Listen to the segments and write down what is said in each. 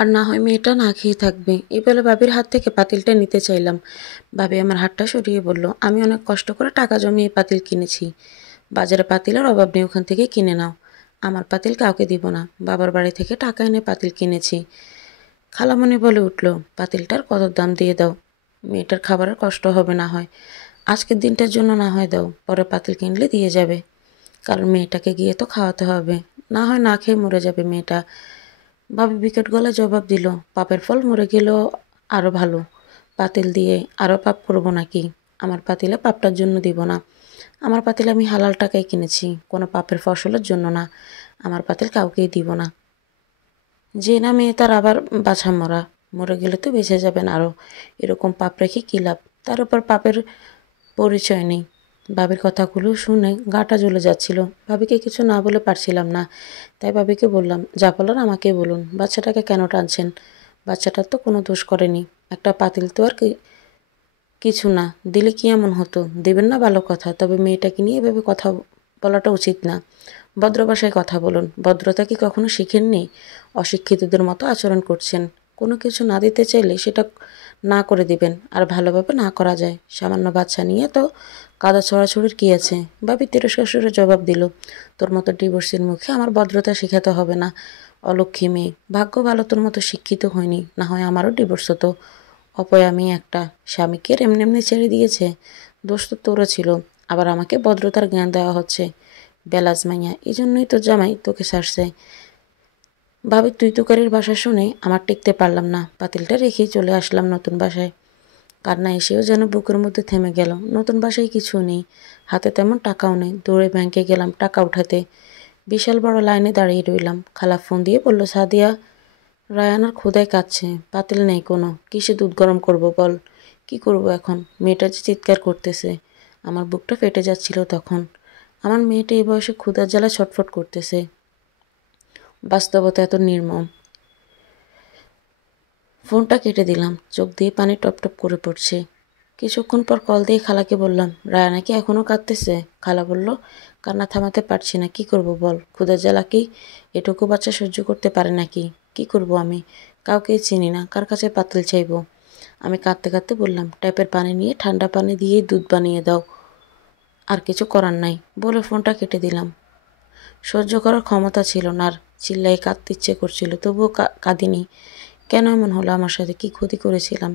আর না হয় মেয়েটা না খেয়ে থাকবে। এই বলে ভাবির হাত থেকে পাতিলটা নিতে চাইলাম। ভাবি আমার হাতটা সরিয়ে বলল, আমি অনেক কষ্ট করে টাকা জমিয়ে পাতিল কিনেছি। বাজারে পাতিলের অভাব নেই, ওখান থেকে কিনে নাও। আমার পাতিল কাউকে দিব না। বাবার বাড়ি থেকে টাকা এনে পাতিল কিনেছি। খালামণি বলে উঠল, পাতিলটার কত দাম দিয়ে দাও। মেয়েটার খাবারের কষ্ট হবে না হয়। আজকের দিনটার জন্য না হয় দাও, পরে পাতিল কিনলে দিয়ে যাবে। কারণ মেয়েটাকে গিয়ে তো খাওয়াতে হবে, না হয় না খেয়ে মরে যাবে মেয়েটা। ভাবি বিকট গলায় জবাব দিল, পাপের ফল মরে গেলেও আরও ভালো। পাতিল দিয়ে আরও পাপ করব নাকি? আমার পাতিলে পাপটার জন্য দিব না। আমার পাতিল আমি হালাল টাকায় কিনেছি, কোনো পাপের ফসলের জন্য না। আমার পাতিল কাউকেই দিব না। যে না মেয়ে তার আবার বাছা মরা, মরে গেলে তো বেঁচে যাবেন আরও। এরকম পাপ রেখে কী লাভ? তার উপর পাপের পরিচয় নেই। ভাবির কথাগুলো শুনে গাটা জ্বলে যাচ্ছিল। ভাবিকে কিছু না বলে পারছিলাম না, তাই ভাবিকে বললাম, যা বলার আমাকে বলুন। বাচ্চাটাকে কেন টানছেন? বাচ্চাটার তো কোনো দোষ করেনি। একটা পাতিল তো আর কিছু না, দিলে কি এমন হতো? দেবেন না ভালো কথা, তবে মেয়েটাকে নিয়ে এভাবে কথা বলাটা উচিত না। ভদ্র ভাষায় কথা বলুন। ভদ্রতা কি কখনো শিখেননি? অশিক্ষিতদের মতো আচরণ করছেন। কোনো কিছু না দিতে চাইলে সেটা না করে দিবেন, আর ভালোভাবে না করা যায়। সামান্য বাচ্চা নিয়ে তো কাদা ছড়াছড়ির কী আছে? ভাবি তিরস্কার সুরে জবাব দিল, তোর মতো ডিভোর্সের মুখে আমার ভদ্রতা শেখাতে হবে না। অলক্ষী মেয়ে, ভাগ্য ভালো তোর মতো শিক্ষিত হয়নি, না হয় আমারও ডিভোর্স হতো। অপয়া মেয়ে একটা, স্বামীকে এমনি এমনি ছেড়ে দিয়েছে। দোষ তো তোরও ছিল, আবার আমাকে ভদ্রতার জ্ঞান দেওয়া হচ্ছে। বেলাজ মাইয়া, এই জন্যই তো জামাই তোকে ছাড়ছে। ভাবি তুই তুকারির ভাষা শুনে আমার টিকতে পারলাম না। পাতিলটা রেখেই চলে আসলাম নতুন বাসায়। কান্না এসেও যেন বুকের মধ্যে থেমে গেল। নতুন বাসায় কিছু নেই, হাতে তেমন টাকাও নেই। দৌড়ে ব্যাংকে গেলাম টাকা উঠাতে। বিশাল বড় লাইনে দাঁড়িয়ে রইলাম। খালা ফোন দিয়ে বলল, সাদিয়া, রায়ানার ক্ষুধায় কাঁদছে, পাতিল নেই কোনো, কিসে দুধ গরম করব বল। কি করব এখন? মেয়েটা যে চিৎকার করতেছে। আমার বুকটা ফেটে যাচ্ছিল তখন। আমার মেয়েটা এই বয়সে ক্ষুধার জ্বালা ছটফট করতেছে। বাস্তবতা এত নির্মম। ফোনটা কেটে দিলাম, চোখ দিয়ে পানি টপ টপ করে পড়ছে। কিছুক্ষণ পর কল দিয়ে খালাকে বললাম, রায়ানা কি এখনও কাঁদতেছে? খালা বলল, কান্না থামাতে পারছি না, কি করব বল। ক্ষুধার জ্বালা কি এটুকু বাচ্চা সহ্য করতে পারে নাকি? কি করব আমি? কাউকেই চিনি না, কার কাছে পাতিল চাইব? আমি কাঁদতে কাঁদতে বললাম, ট্যাপের পানি নিয়ে ঠান্ডা পানি দিয়েই দুধ বানিয়ে দাও। আর কিছু করার নাই বলে ফোনটা কেটে দিলাম। সহ্য করার ক্ষমতা ছিল না আর। চিল্লাই কাঁদতে ইচ্ছে করছিল, তবুও কাঁদিনি। কেন এমন হলো আমার সাথে? কি ক্ষতি করেছিলাম?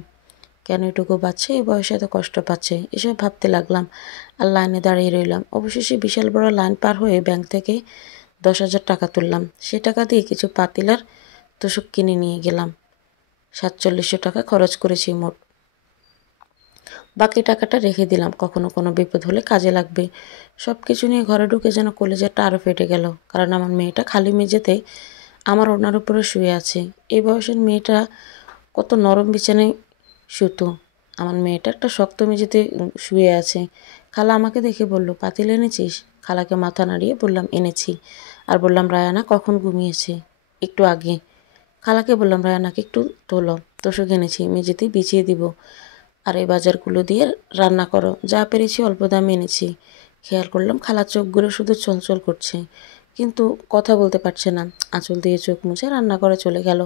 কেন এটুকু বাচ্চা এই বয়সে এত কষ্ট পাচ্ছে? এসব ভাবতে লাগলাম আর লাইনে দাঁড়িয়ে রইলাম। অবশেষে বিশাল বড় লাইন পার হয়ে ব্যাংক থেকে 10,000 টাকা তুললাম। সে টাকা দিয়ে কিছু পাতিল আর তোশক কিনে নিয়ে গেলাম। 4700 টাকা খরচ করেছি মোট। বাকি টাকাটা রেখে দিলাম, কখনো কোনো বিপদ হলে কাজে লাগবে। সব কিছু নিয়ে ঘরে ঢুকে যেন কলেজাটা আরও ফেটে গেল, কারণ আমার মেয়েটা খালি মেঝেতে আমার ওনার উপরে শুয়ে আছে। এই বয়সের মেয়েটা কত নরম বিছানায় শুতো। আমার মেয়েটা একটা শক্ত মেঝেতে শুয়ে আছে। খালা আমাকে দেখে বলল, পাতিল এনেছিস? খালাকে মাথা নাড়িয়ে বললাম, এনেছি। আর বললাম, রায়ানা কখন ঘুমিয়েছে? একটু আগে। খালাকে বললাম, রায়ানাকে একটু তোলো, তোষক এনেছি, মেঝেতে বিছিয়ে দিব। আর এই বাজারগুলো দিয়ে রান্না করো, যা পেরেছি অল্প দামে এনেছি। খেয়াল করলাম খালার চোখগুলো শুধু চলচল করছে, কিন্তু কথা বলতে পারছে না। আঁচল দিয়ে চোখ মুছে রান্না করে চলে গেল।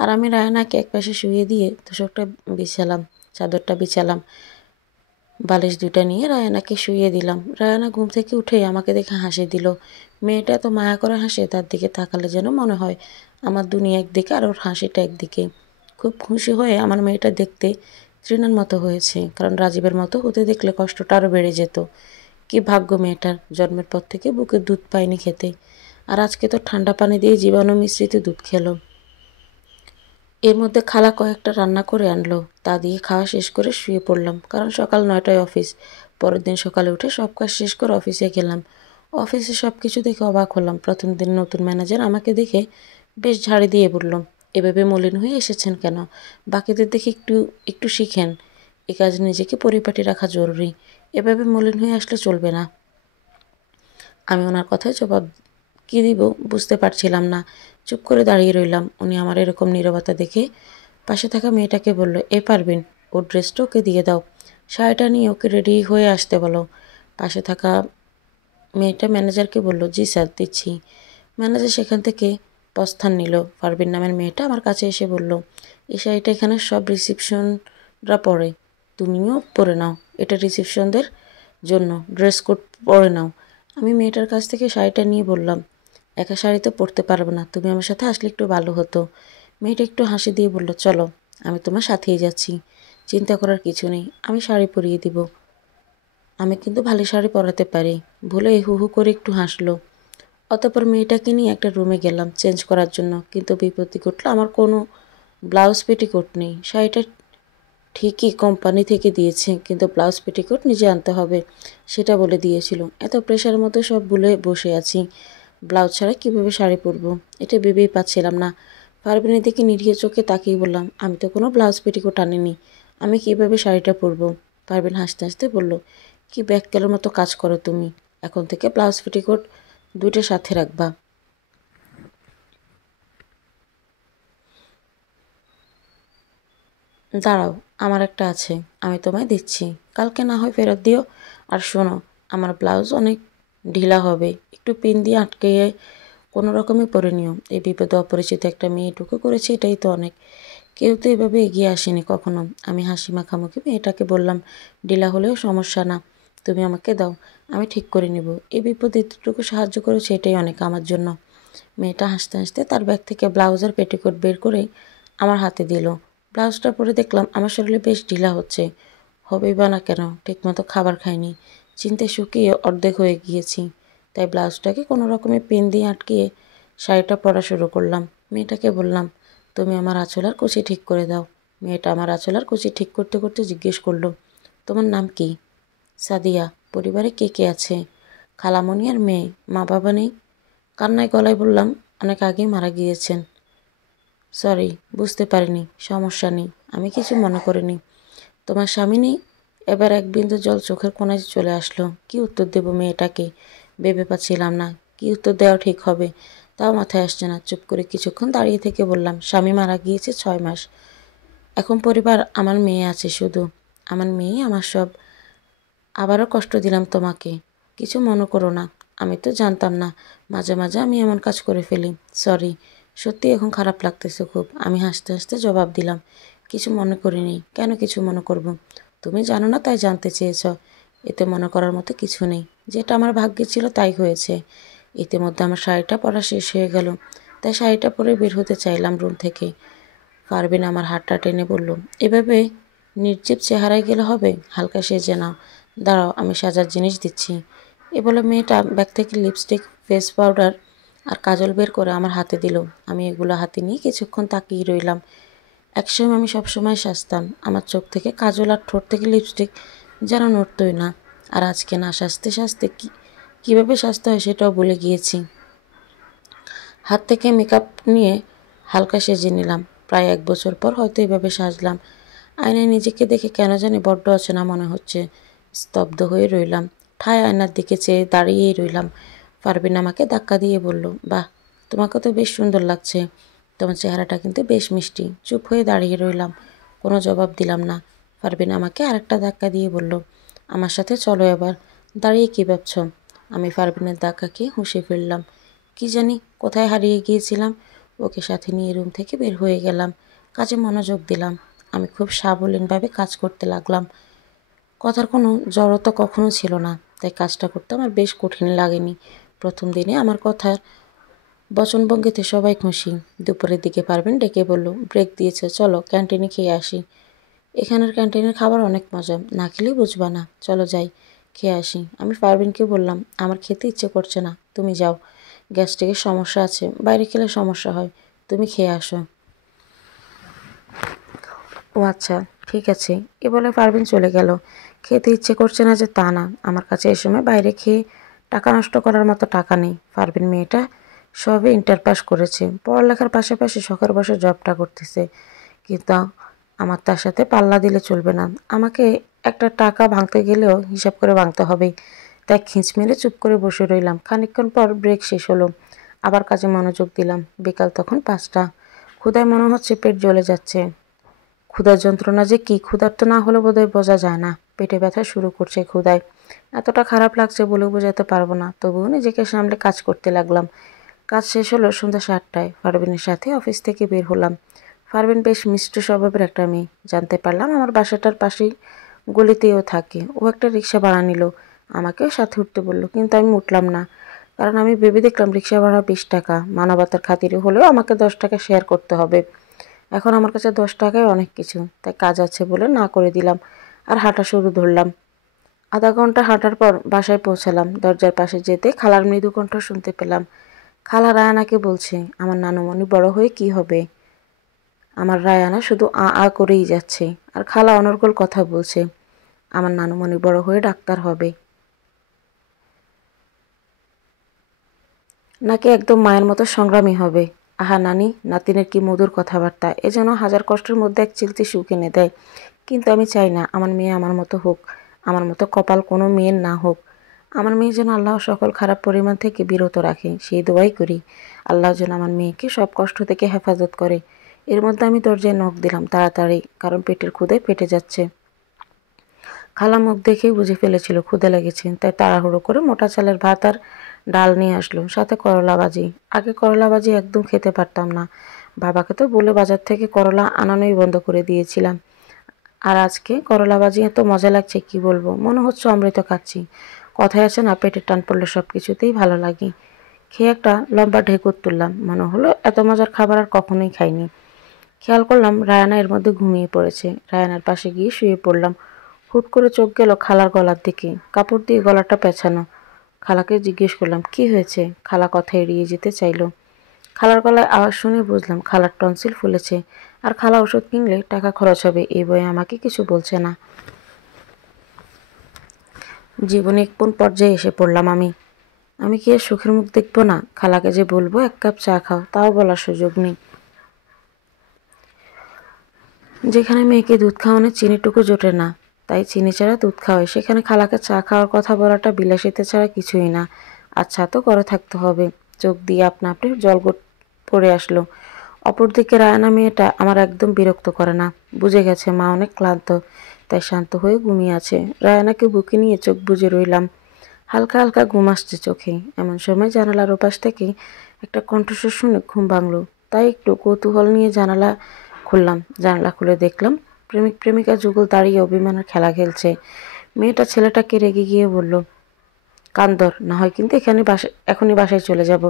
আর আমি রায়নাকে একপাশে শুয়ে দিয়ে তোষকটা বিছালাম, চাদরটা বিছালাম, বালিশ দুটা নিয়ে রায়নাকে শুইয়ে দিলাম। রায়না ঘুম থেকে উঠেই আমাকে দেখে হাসি দিল। মেয়েটা এত মায়া করে হাসে, তার দিকে তাকালে যেন মনে হয় আমার দুনিয়া একদিকে আর ওর হাসিটা একদিকে। খুব খুশি হয়ে আমার মেয়েটা দেখতে তৃণার মতো হয়েছে, কারণ রাজীবের মতো হতে দেখলে কষ্টটা আরও বেড়ে যেত। কি ভাগ্য মেয়েটার, জন্মের পর থেকে বুকে দুধ পায়নি খেতে, আর আজকে তো ঠান্ডা পানি দিয়ে জীবাণু মিশ্রিত দুধ খেলো। এর মধ্যে খালা কয়েকটা রান্না করে আনলো, তা দিয়ে খাওয়া শেষ করে শুয়ে পড়লাম, কারণ সকাল 9টায় অফিস। পরের দিন সকালে উঠে সব কাজ শেষ করে অফিসে গেলাম। অফিসে সব কিছু দেখে অবাক হলাম। প্রথম দিন নতুন ম্যানেজার আমাকে দেখে বেশ ঝাড়ি দিয়ে বলল, এভাবে মলিন হয়ে এসেছেন কেন? বাকিদের দেখে একটু একটু শিখেন। এ কাজে নিজেকে পরিপাটি রাখা জরুরি, এভাবে মলিন হয়ে আসলে চলবে না। আমি ওনার কথায় জবাব কী দিব বুঝতে পারছিলাম না। চুপ করে দাঁড়িয়ে রইলাম। উনি আমার এরকম নীরবতা দেখে পাশে থাকা মেয়েটাকে বলল, এ পারবেন, ওর ড্রেসটা ওকে দিয়ে দাও, শাড়িটা নিয়ে ওকে রেডি হয়ে আসতে বলো। পাশে থাকা মেয়েটা ম্যানেজারকে বলল, জি স্যার, দিচ্ছি। ম্যানেজার সেখান থেকে প্রস্থান নিল। পারভিন নামের মেয়েটা আমার কাছে এসে বলল, এই শাড়িটা এখানে সব রিসেপশনরা পরে, তুমিও পরে নাও, এটা রিসেপশনদের জন্য, ড্রেস কোড পরে নাও। আমি মেয়েটার কাছ থেকে শাড়িটা নিয়ে বললাম, একা শাড়ি তো পরতে পারবো না, তুমি আমার সাথে আসলে একটু ভালো হতো। মেয়েটা একটু হাসি দিয়ে বলল, চলো, আমি তোমার সাথেই যাচ্ছি, চিন্তা করার কিছু নেই, আমি শাড়ি পরিয়ে দিব, আমি কিন্তু ভালো শাড়ি পরাতে পারি। ভুলে হু হু করে একটু হাসলো। অতঃপর মেয়েটাকে নিয়ে একটা রুমে গেলাম চেঞ্জ করার জন্য, কিন্তু বিপত্তি ঘটলো, আমার কোনো ব্লাউজ পেটিকোট নেই। শাড়িটা ঠিকই কোম্পানি থেকে দিয়েছে, কিন্তু ব্লাউজ পেটিকোট নিজে আনতে হবে সেটা বলে দিয়েছিল। এত প্রেশারের মধ্যে সব ভুলে বসে আছি, ব্লাউজ ছাড়া কীভাবে শাড়ি পরবো এটা ভেবেই পাচ্ছিলাম না। পারভিনের দিকে নিরীহ চোখে তাকিয়ে বললাম, আমি তো কোনো ব্লাউজ পেটিকোট আনিনি, আমি কীভাবে শাড়িটা পরবো? পারভিন হাসতে হাসতে বলল, কি ব্যাককেলের মতো কাজ করো তুমি, এখন থেকে ব্লাউজ পেটিকোট দুইটা সাথে রাখবা। দাঁড়াও, আমার একটা আছে, আমি তোমায় দিচ্ছি, কালকে না হয় ফেরত দিও। আর শোনো, আমার ব্লাউজ অনেক ঢিলা হবে, একটু পিন দিয়ে আটকে কোনো রকমে পরে নিও। এই বিপদে অপরিচিত একটা মেয়ে ঢুকে করেছে, এটাই তো অনেক, কেউ তো এভাবে এগিয়ে আসেনি কখনো। আমি হাসি মাখামাখি মেয়েটাকে বললাম, ঢিলা হলেও সমস্যা না, তুমি আমাকে দাও, আমি ঠিক করে নেব। এই বিপদে এতটুকু সাহায্য করেছে, এটাই অনেক আমার জন্য। মেয়েটা হাসতে হাসতে তার ব্যাগ থেকে ব্লাউজ আর পেটিকোট বের করে আমার হাতে দিল। ব্লাউজটা পরে দেখলাম আমার শরীরে বেশ ঢিলা হচ্ছে, হবেই বা না কেন, ঠিকমতো খাবার খাইনি, চিন্তায় শুকিয়ে অর্ধেক হয়ে গিয়েছি। তাই ব্লাউজটাকে কোনো রকমে পেন দিয়ে আটকিয়ে শাড়িটা পরা শুরু করলাম। মেয়েটাকে বললাম, তুমি আমার আঁচল আর কুচি ঠিক করে দাও। মেয়েটা আমার আঁচল আর কুচি ঠিক করতে করতে জিজ্ঞেস করলো, তোমার নাম কি? সাদিয়া। পরিবারে কে কে আছে? খালামণি আর মেয়ে, মা বাবা নেই। কান্নায় গলায় বললাম, অনেক আগেই মারা গিয়েছেন। সরি, বুঝতে পারিনি, সমস্যা নেই, আমি কিছু মনে করিনি। তোমার স্বামী নেই? এবার এক বিন্দু জল চোখের কোণায় চলে আসলো। কি উত্তর দেব মেয়েটাকে ভেবে পাচ্ছিলাম না, কি উত্তর দেওয়া ঠিক হবে তাও মাথায় আসছে না। চুপ করে কিছুক্ষণ দাঁড়িয়ে থেকে বললাম, স্বামী মারা গিয়েছে 6 মাস, এখন পরিবার আমার মেয়ে আছে শুধু, আমার মেয়ে আমার সব। আবারও কষ্ট দিলাম তোমাকে, কিছু মনে করো না, আমি তো জানতাম না, মাঝে মাঝে আমি এমন কাজ করে ফেলি, সরি, সত্যি এখন খারাপ লাগতেছে খুব। আমি হাসতে হাসতে জবাব দিলাম, কিছু মনে করিনি, কেন কিছু মনে করব, তুমি জানো না তাই জানতে চেয়েছ, এতে মনে করার মতো কিছু নেই, যেটা আমার ভাগ্যে ছিল তাই হয়েছে। ইতিমধ্যে আমার শাড়িটা পরা শেষ হয়ে গেল, তাই শাড়িটা পরে বের হতে চাইলাম রুম থেকে। পারভিন আমার হাতটা টেনে বলল, এভাবে নির্জীব চেহারায় গেলে হবে, হালকা সেজে নাও, দাঁড়াও আমি সাজার জিনিস দিচ্ছি। এ বলে মেয়েটা ব্যাগ থেকে লিপস্টিক, ফেস পাউডার আর কাজল বের করে আমার হাতে দিল। আমি এগুলো হাতে নিয়ে কিছুক্ষণ তাকিয়ে রইলাম। একসময় আমি সবসময় সাজতাম, আমার চোখ থেকে কাজল আর ঠোঁট থেকে লিপস্টিক যেন নড়তই না। আর আজকে না সাজতে সাজতে কীভাবে সাজতে হয় সেটাও ভুলে গিয়েছি। হাত থেকে মেকআপ নিয়ে হালকা সেজে নিলাম। প্রায় 1 বছর পর হয়তো এভাবে সাজলাম। আয়নায় নিজেকে দেখে কেন জানি বড্ড অচেনা মনে হচ্ছে। স্তব্ধ হয়ে রইলাম, ঠায় আয়নার দিকে চেয়ে দাঁড়িয়েই রইলাম। পারভিন আমাকে ধাক্কা দিয়ে বলল, বাহ, তোমাকে তো বেশ সুন্দর লাগছে, তোমার চেহারাটা কিন্তু বেশ মিষ্টি। চুপ হয়ে দাঁড়িয়ে রইলাম, কোনো জবাব দিলাম না। পারভিন আমাকে আরেকটা ধাক্কা দিয়ে বলল, আমার সাথে চলো এবার। দাঁড়িয়ে কী ভাবছ? আমি পারভিনের ধাক্কা খেয়ে হুঁশে ফিরলাম। কি জানি কোথায় হারিয়ে গিয়েছিলাম। ওকে সাথে নিয়ে রুম থেকে বের হয়ে গেলাম, কাজে মনোযোগ দিলাম। আমি খুব সাবলীলভাবে কাজ করতে লাগলাম। কথার কোনো জড়তা কখনো ছিল না, তাই কাজটা করতে আমার বেশ কঠিন লাগেনি। প্রথম দিনে আমার কথার বচনভঙ্গিতে সবাই খুশি। দুপুরের দিকে পারভিন ডেকে বলল, ব্রেক দিয়েছে, চলো ক্যান্টিনে খেয়ে আসি। এখানের ক্যান্টিনের খাবার অনেক মজা, না খেলেই বুঝবা না, চলো যাই, খেয়ে আসি। আমি পারভিনকে বললাম, আমার খেতে ইচ্ছে করছে না, তুমি যাও, গ্যাস্ট্রিকের সমস্যা আছে, বাইরে খেলে সমস্যা হয়, তুমি খেয়ে আসো। ও আচ্ছা, ঠিক আছে। এ বলে পারভিন চলে গেল। খেতে ইচ্ছে করছে না যে তা না, আমার কাছে এই সময় বাইরে খেয়ে টাকা নষ্ট করার মতো টাকা নেই। পারভিন মেয়েটা সবে ইন্টার পাস করেছে, পড়ালেখার পাশাপাশি শখের বসে জবটা করতেছে, কিন্তু আমার তার সাথে পাল্লা দিলে চলবে না। আমাকে একটা টাকা ভাঙতে গেলেও হিসাব করে ভাঙতে হবে। তাই খিঁচ মেরে চুপ করে বসে রইলাম। খানিকক্ষণ পর ব্রেক শেষ হলো, আবার কাজে মনোযোগ দিলাম। বিকাল তখন 5টা। ক্ষুধায় মনে হচ্ছে পেট জ্বলে যাচ্ছে। ক্ষুধার যন্ত্রণা যে কি, ক্ষুধার্ত না হলে বোধহয় বোঝা যায় না। পেটে ব্যথা শুরু করছে ক্ষুধায়, এতটা খারাপ লাগছে বলে বোঝাতে পারবো না। তবুও নিজেকে সামলে কাজ করতে লাগলাম। কাজ শেষ হলো সন্ধ্যা 7টায়। পারভিনের সাথে অফিস থেকে বের হলাম। পারভিন বেশ মিষ্টি স্বভাবের একটা মেয়ে। জানতে পারলাম আমার বাসাটার পাশেই গলিতেও থাকে। ও একটা রিক্সা ভাড়া নিল, আমাকেও সাথে উঠতে বলল, কিন্তু আমি উঠলাম না। কারণ আমি ভেবে দেখলাম রিক্সা ভাড়া 20 টাকা, মানবতার খাতিরে হলেও আমাকে 10 টাকা শেয়ার করতে হবে। এখন আমার কাছে 10 টাকায় অনেক কিছু, তাই কাজ আছে বলে না করে দিলাম আর হাঁটা শুরু ধরলাম। আধা ঘন্টা হাঁটার পর বাসায় পৌঁছালাম। দরজার পাশে যেতে খালার মৃদু কণ্ঠ শুনতে পেলাম। খালা রায়ানাকে বলছে, আমার নানুমণি বড় হয়ে কি হবে। আমার রায়ানা শুধু আ আ করেই যাচ্ছে, আর খালা অনর্গল কথা বলছে, আমার নানুমণি বড় হয়ে ডাক্তার হবে, নাকি একদম মায়ের মতো সংগ্রামী হবে। আহা নানি, নাতিনের কি মধুর কথাবার্তা, এ যেন হাজার কষ্টের মধ্যে এক চিলতি সুখ এনে দেয়। কিন্তু আমি চাই না আমার মেয়ে আমার মতো হোক, আমার মতো কপাল কোনো মেয়ের না হোক। আমার মেয়ে যেন আল্লাহ সকল খারাপ পরিমাণ থেকে বিরত রাখে, সেই দোয়াই করি। আল্লাহ যেন আমার মেয়েকে সব কষ্ট থেকে হেফাজত করে। এর মধ্যে আমি দরজায় নখ দিলাম তাড়াতাড়ি, কারণ পেটের ক্ষুধায় পেটে যাচ্ছে। খালা মুখ দেখেই বুঝে ফেলেছিল ক্ষুধা লেগেছে, তাই তাড়াহুড়ো করে মোটা চালের ভাত আর ডাল নিয়ে আসলো, সাথে করলা ভাজি। আগে করলা ভাজি একদম খেতে পারতাম না, বাবাকে তো বলে বাজার থেকে করলা আনানোই বন্ধ করে দিয়েছিলাম। আর আজকে করলা ভাজি এত মজা লাগছে কি বলবো, মনে হচ্ছে অমৃত খাচ্ছি। কথায় আছে না, পেটের টান পড়লে সব কিছুতেই ভালো লাগে। খেয়ে একটা লম্বা ঢেকুর তুললাম, মনে হলো এত মজার খাবার আর কখনোই খাইনি। খেয়াল করলাম রায়ানা এর মধ্যে ঘুমিয়ে পড়েছে। রায়ানার পাশে গিয়ে শুয়ে পড়লাম। হুট করে চোখ গেল খালার গলার দিকে, কাপড় দিয়ে গলাটা পেঁচানো। খালাকে জিজ্ঞেস করলাম কি হয়েছে। খালা কথা এড়িয়ে যেতে চাইলো। খালার গলায় আওয়াজ শুনে বুঝলাম খালার টনসিল ফুলেছে, আর খালা ওষুধ কিনলে টাকা খরচ হবে এই বয়ে আমাকে কিছু বলছে না। জীবনে কোন পর্যায়ে এসে পড়লাম আমি। আমি কি আর সুখের মুখ দেখবো না। খালাকে যে বলবো 1 কাপ চা খাও, তাও বলার সুযোগ নেই। যেখানে মেয়েকে দুধ খাওয়ানোর চিনিটুকু জোটে না, তাই চিনি ছাড়া দুধ খাওয়ায়, সেখানে খালাকে চা খাওয়ার কথা বলাটা বিলাসিতা ছাড়া কিছুই না। আচ্ছা তো করে থাকতে হবে। চোখ দিয়ে আপনা আপনি জল পড়ে আসলো। অপরদিকে রায়ানা মেয়েটা আমার একদম বিরক্ত করে না। বুঝে গেছে মা অনেক ক্লান্ত, তাই শান্ত হয়ে ঘুমিয়ে আছে। রায়ানাকে বুকে নিয়ে চোখ বুজে রইলাম। হালকা হালকা ঘুম আসছে চোখে। এমন সময় জানালার ওপাশ থেকে একটা কণ্ঠস্বর শুনে ঘুম ভাঙল। তাই একটু কৌতূহল নিয়ে জানালা খুললাম। জানালা খুলে দেখলাম প্রেমিক প্রেমিকা যুগল দাঁড়িয়ে অভিমানের খেলা খেলছে। মেয়েটা ছেলেটাকে রেগে গিয়ে বলল, কান্দর না হয় কিন্তু এখনই বাসায় চলে যাব।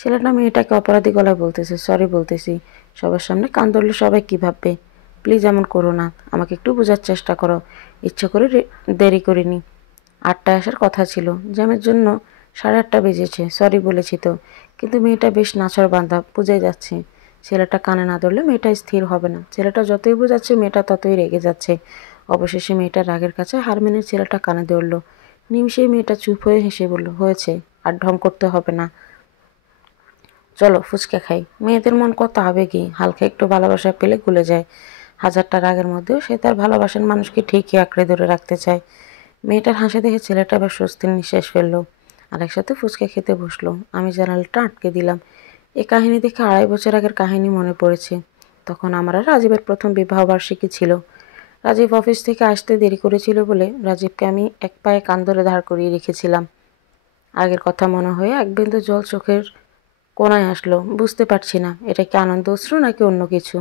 ছেলেটা মেয়েটাকে অপরাধী গলায় বলতেছে, সরি বলতেছি, সবার সামনে কান ধরলে সবাই কি ভাববে। প্লিজ এমন করো না, আমাকে একটু বোঝার চেষ্টা করো। ইচ্ছা করে দেরি করিনি। 8টায় আসার কথা ছিল, জ্যামের জন্য 8:30 বেজেছে। সরি বলেছি তো, কিন্তু মেয়েটা বেশ নাছোড়বান্দা, বুঝে যাচ্ছে। ছেলেটা কানে না ধরলে মেয়েটা স্থির হবে না। ছেলেটা যতই বোঝাচ্ছে মেয়েটা ততই রেগে যাচ্ছে। অবশেষে মেয়েটার রাগের কাছে হার মেনে ছেলেটা কানে ধরল। নিমিষেই মেয়েটা চুপ হয়ে হেসে বলল, হয়েছে, আর ঢং করতে হবে না, চলো ফুচকা খাই। মেয়েদের মন কত আবেগী, হালকা একটু ভালোবাসা পেলে গলে যায়। হাজারটা রাগের মধ্যেও সে তার ভালোবাসার মানুষকে ঠিকই আঁকড়ে ধরে রাখতে চায়। মেয়েটার হাসি দেখে ছেলেটা আবার স্বস্তির নিঃশ্বাস ফেললো, আর একসাথে ফুচকা খেতে বসলো। আমি জানালাটা আটকে দিলাম। এই কাহিনী দেখে 2.5 বছর আগের কাহিনী মনে পড়েছে। তখন আমার আর রাজীবের প্রথম বিবাহবার্ষিকী ছিল। রাজীব অফিস থেকে আসতে দেরি করেছিল বলে রাজীবকে আমি এক পায়ে কান ধরে দাঁড় করিয়ে রেখেছিলাম। আগের কথা মনে হয়ে এক বিন্দু জল চোখের কোনায় আসলো। বুঝতে পারছি না এটা কি আনন্দ অশ্রু নাকি অন্য কিছু।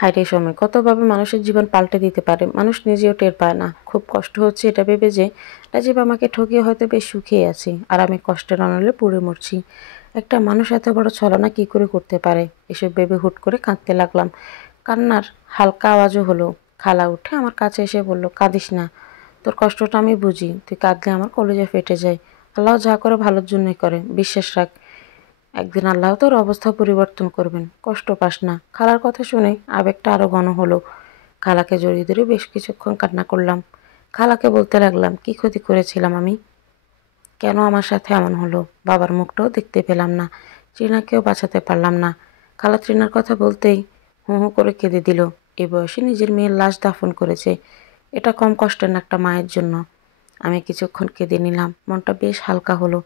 হায়রে সময় কতভাবে মানুষের জীবন পাল্টে দিতে পারে, মানুষ নিজেও টের পায় না। খুব কষ্ট হচ্ছে এটা ভেবে যে রাজীব আমাকে ঠকিয়ে হয়তো বেশ সুখেই আছি, আর আমি কষ্টের অনলে পুড়ে মরছি। একটা মানুষ এত বড় ছলনা কি করে করতে পারে, এসব ভেবে হুট করে কাঁদতে লাগলাম। কান্নার হালকা আওয়াজও হলো। খালা উঠে আমার কাছে এসে বলল, কাঁদিস না, তোর কষ্টটা আমি বুঝি, তুই কাঁদলে আমার কলেজে ফেটে যায়। আল্লাহ যা করে ভালোর জন্যই করে, বিশ্বাস রাখ। একদিন আল্লাহ তোর অবস্থা পরিবর্তন করবেন, কষ্ট পাস না। খালার কথা শুনে আবেগটা আরো ঘন হলো। খালাকে জড়িয়ে ধরে বেশ কিছুক্ষণ কান্না করলাম। খালাকে বলতে লাগলাম, কি ক্ষতি করেছিলাম আমি, কেন আমার সাথে এমন হলো। বাবার মুখটাও দেখতে পেলাম না, ট্রিনাকেও বাঁচাতে পারলাম না। খালা ট্রিনার কথা বলতেই হু হু করে কেঁদে দিল। এই বয়সে নিজের মেয়ের লাশ দাফন করেছে, এটা কম কষ্টের না একটা মায়ের জন্য। আমি কিছুক্ষণ কেঁদে নিলাম, মনটা বেশ হালকা হলো।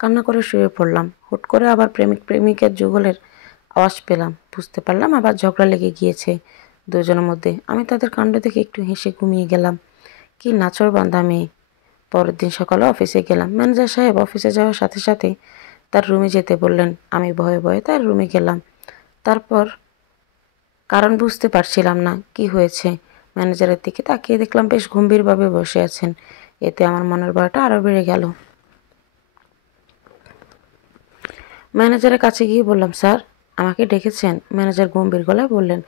কান্না করে শুয়ে পড়লাম। হুট করে আবার প্রেমিক প্রেমিকের যুগলের আওয়াজ পেলাম। বুঝতে পারলাম আবার ঝগড়া লেগে গিয়েছে দুজনের মধ্যে। আমি তাদের কাণ্ড দেখে একটু হেসে ঘুমিয়ে গেলাম। কি নাছোড়বান্দা মেয়ে, পরের দিন সকালে অফিসে গেলাম। ম্যানেজার সাহেব অফিসে যাওয়ার সাথে সাথে তার রুমে যেতে বললেন। আমি ভয়ে ভয়ে তার রুমে গেলাম। তারপর কারণ বুঝতে পারছিলাম না কি হয়েছে। ম্যানেজারের দিকে তাকিয়ে দেখলাম বেশ গম্ভীরভাবে বসে আছেন। এতে আমার মনের ভয়টা আরও বেড়ে গেল। ম্যানেজারের কাছে গিয়ে বললাম, স্যার আমাকে ডেকেছেন? ম্যানেজার গম্ভীর গলায় বললেন,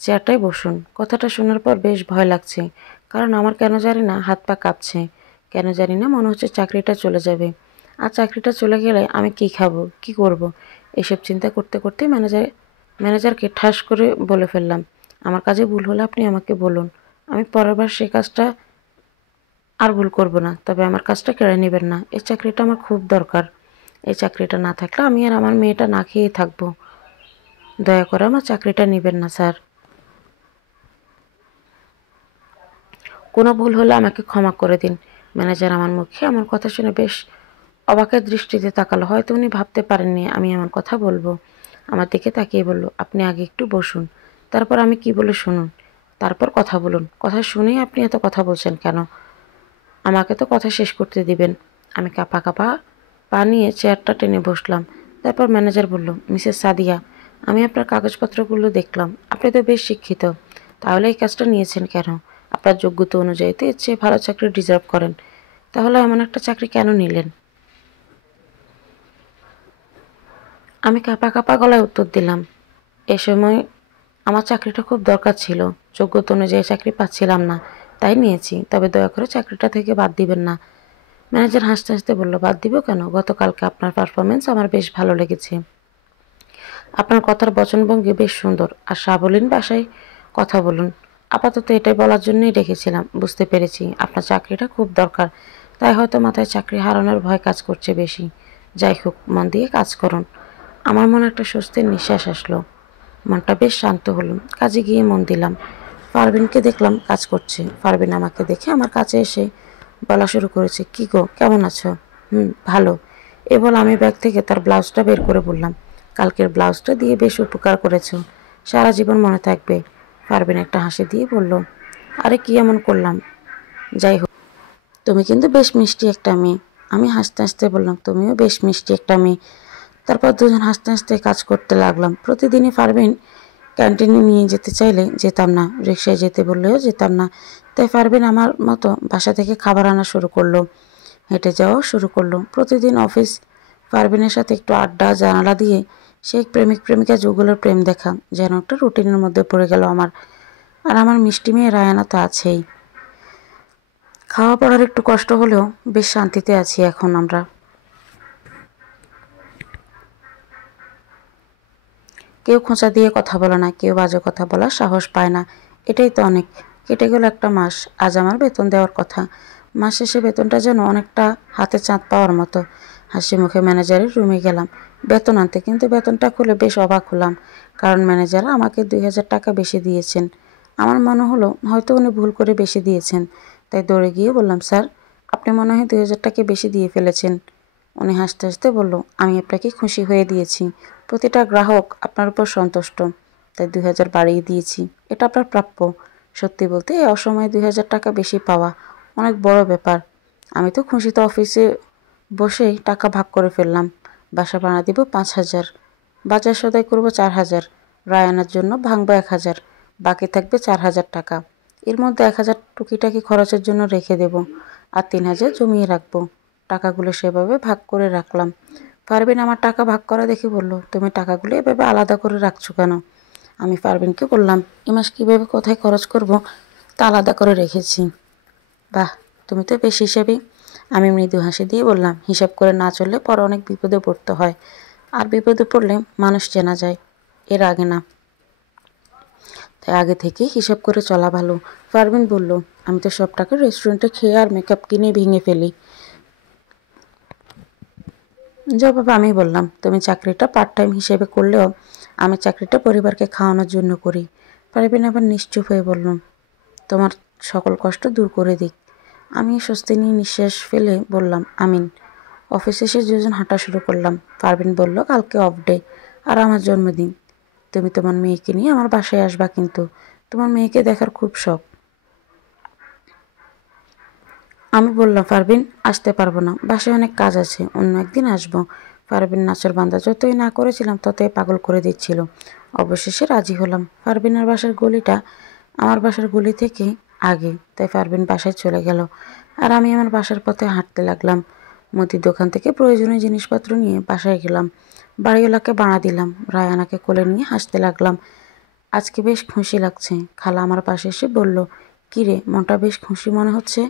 চেয়ারটায় বসুন। কথাটা শোনার পর বেশ ভয় লাগছে, কারণ আমার কেন জানি না হাত পা কাঁপছে। কেন জানি না মনে হচ্ছে চাকরিটা চলে যাবে। আর চাকরিটা চলে গেলে আমি কি খাবো, কি করব? এসব চিন্তা করতে করতে ম্যানেজারকে ঠাস করে বলে ফেললাম, আমার কাজে ভুল হলে আপনি আমাকে বলুন। আমি পরের বার সে কাজটা আর ভুল করব না, তবে আমার কাজটা কেড়ে নেবেন না। এই চাকরিটা আমার খুব দরকার। এই চাকরিটা না থাকলে আমি আর আমার মেয়েটা না খেয়েই থাকবো। দয়া করে আমার চাকরিটা নেবেন না স্যার। কোনো ভুল হলে আমাকে ক্ষমা করে দিন। ম্যানেজার আমার মুখে আমার কথা শুনে বেশ অবাকের দৃষ্টিতে তাকালো। হয়তো উনি ভাবতে পারেননি আমি এমন কথা বলবো। আমার দিকে তাকিয়ে বলল, আপনি আগে একটু বসুন, তারপর আমি কি বলে শুনুন, তারপর কথা বলুন। কথা শুনেই আপনি এত কথা বলছেন কেন? আমাকে তো কথা শেষ করতে দিবেন। আমি কাঁপা কাঁপা পা নিয়ে চেয়ারটা টেনে বসলাম। তারপর ম্যানেজার বলল, মিসেস সাদিয়া, আমি আপনার কাগজপত্রগুলো দেখলাম। আপনি তো বেশ শিক্ষিত, তাহলে এই কাজটা নিয়েছেন কেন? আপনার যোগ্যতা অনুযায়ী তো এর চেয়ে ভালো চাকরি ডিজার্ভ করেন, তাহলে এমন একটা চাকরি কেন নিলেন? আমি কাঁপা কাঁপা গলায় উত্তর দিলাম, এ সময় আমার চাকরিটা খুব দরকার ছিল। যোগ্যতা অনুযায়ী চাকরি পাচ্ছিলাম না, তাই নিয়েছি। তবে দয়া করে চাকরিটা থেকে বাদ দিবেন না। ম্যানেজার হাসতে হাসতে বলল, বাদ দিব কেন? গতকালকে আপনার পারফরমেন্স আমার বেশ ভালো লেগেছে। আপনার কথার বচনভঙ্গি বেশ সুন্দর, আর সাবলীল ভাষায় কথা বলুন। আপাতত এটাই বলার জন্যই রেখেছিলাম। বুঝতে পেরেছি আপনার চাকরিটা খুব দরকার, তাই হয়তো মাথায় চাকরি হারানোর ভয় কাজ করছে বেশি। যাই হোক, মন দিয়ে কাজ করুন। আমার মনে একটা স্বস্তির নিঃশ্বাস আসলো। মনটা বেশ শান্ত হলো। কাজে গিয়ে মন দিলাম। পারভিনকে দেখলাম কাজ করছে। পারভিন আমাকে দেখে আমার কাছে এসে বলা শুরু করেছে, কি গো, কেমন আছো? ভালো। এ বলে আমি ব্যাগ থেকে তার ব্লাউজটা বের করে বললাম, কালকের ব্লাউজটা দিয়ে বেশ উপকার করেছো, সারা জীবন মনে থাকবে। পারভিন একটা হাসি দিয়ে বলল, আরে কি এমন করলাম? যাই হোক, তুমি কিন্তু বেশ মিষ্টি একটা মেয়ে। আমি হাসতে হাসতে বললাম, তুমিও বেশ মিষ্টি একটা মেয়ে। তারপর দুজন হাসতে হাসতে কাজ করতে লাগলাম। প্রতিদিনই পারভিন ক্যান্টিনে নিয়ে যেতে চাইলে যেতাম না, রিকশায় যেতে বললেও যেতাম না। তাই পারভিন আমার মতো বাসা থেকে খাবার আনা শুরু করলো, হেঁটে যাওয়াও শুরু করলো। প্রতিদিন অফিস, পারভিনের সাথে একটু আড্ডা, জানালা দিয়ে সেই প্রেমিক প্রেমিকা যুগলের প্রেম দেখা যেন একটা রুটিনের মধ্যে পড়ে গেল আমার। আর আমার মিষ্টি মেয়ে রায়ানা তো আছেই। খাওয়া পড়ার একটু কষ্ট হলেও বেশ শান্তিতে আছি এখন আমরা। কেউ খোঁচা দিয়ে কথা বলে না, কেউ বাজে কথা বলার সাহস পায় না। এটাই তো অনেক। কেটে গেল একটা মাস। আজ আমার বেতন দেওয়ার কথা। মাস শেষে বেতনটা যেন অনেকটা হাতে চাঁদ পাওয়ার মতো। হাসি মুখে ম্যানেজারের রুমে গেলাম বেতন আনতে, কিন্তু বেতনটা খুলে বেশ অবাক হলাম, কারণ ম্যানেজার আমাকে 2000 টাকা বেশি দিয়েছেন। আমার মনে হলো হয়তো উনি ভুল করে বেশি দিয়েছেন। তাই দৌড়ে গিয়ে বললাম, স্যার আপনি মনে হয় 2000 টাকা বেশি দিয়ে ফেলেছেন। উনি হাসতে হাসতে বলল, আমি আপনাকে খুশি হয়ে দিয়েছি। প্রতিটা গ্রাহক আপনার উপর সন্তুষ্ট, তাই 2000 বাড়িয়ে দিয়েছি। এটা আপনার প্রাপ্য। সত্যি বলতে এই অসময়ে 2000 টাকা বেশি পাওয়া অনেক বড় ব্যাপার। আমি তো খুশিতে অফিসে বসেই টাকা ভাগ করে ফেললাম। বাসা ভাড়া দিব 5000, বাজার সদাই করব 4000, রায়ানার জন্য ভাঙবো 1000, বাকি থাকবে 4000 টাকা। এর মধ্যে 1000 টুকিটাকি খরচের জন্য রেখে দেব, আর 3000 জমিয়ে রাখবো। টাকাগুলো সেভাবে ভাগ করে রাখলাম। পারভিন আমার টাকা ভাগ করা দেখে বলল, তুমি টাকাগুলো এভাবে আলাদা করে রাখছো কেন? আমি পারভিনকে বললাম, এ মাস কীভাবে কোথায় খরচ করব তা আলাদা করে রেখেছি। বাহ, তুমি তো বেশ হিসাবি। আমি মৃদু হাসি দিয়ে বললাম, হিসাব করে না চললে পরে অনেক বিপদে পড়তে হয়, আর বিপদে পড়লে মানুষ চেনা যায়, এর আগে না। তাই আগে থেকে হিসাব করে চলা ভালো। পারভিন বলল, আমি তো সব টাকা রেস্টুরেন্টে খেয়ে আর মেকআপ কিনে ভেঙে ফেলি। জবাব আমি বললাম, তুমি চাকরিটা পার্ট টাইম হিসেবে করলেও আমি চাকরিটা পরিবারকে খাওয়ানোর জন্য করি। পারভিন আবার নিশ্চুপ হয়ে বলল, তোমার সকল কষ্ট দূর করে দিক। আমি স্বস্তি নিয়ে নিঃশ্বাস ফেলে বললাম, আমিন। অফিসে এসে দুজন হাঁটা শুরু করলাম। পারভিন বলল, কালকে অফ ডে আর আমার জন্মদিন। তুমি তোমার মেয়েকে নিয়ে আমার বাসায় আসবা, কিন্তু তোমার মেয়েকে দেখার খুব শখ। আমি বললাম, পারবিন, আসতে পারবো না, বাসায় অনেক কাজ আছে, অন্য একদিন আসবো। পারবিন নাচর বান্দা, যতই না করেছিলাম ততই পাগল করে দিচ্ছিল। অবশেষে রাজি হলাম। পারবিনের বাসার গলিটা আমার বাসার গলি থেকে আগে, তাই পারবিন বাসায় চলে গেল আর আমি আমার বাসার পথে হাঁটতে লাগলাম। মুদির দোকান থেকে প্রয়োজনীয় জিনিসপত্র নিয়ে বাসায় গেলাম। বাড়িওয়ালাকে বাড়া দিলাম, রায়ানাকে কোলে নিয়ে হাসতে লাগলাম। আজকে বেশ খুশি লাগছে। খালা আমার পাশে এসে বলল, কী রে, মনটা বেশ খুশি মনে হচ্ছে?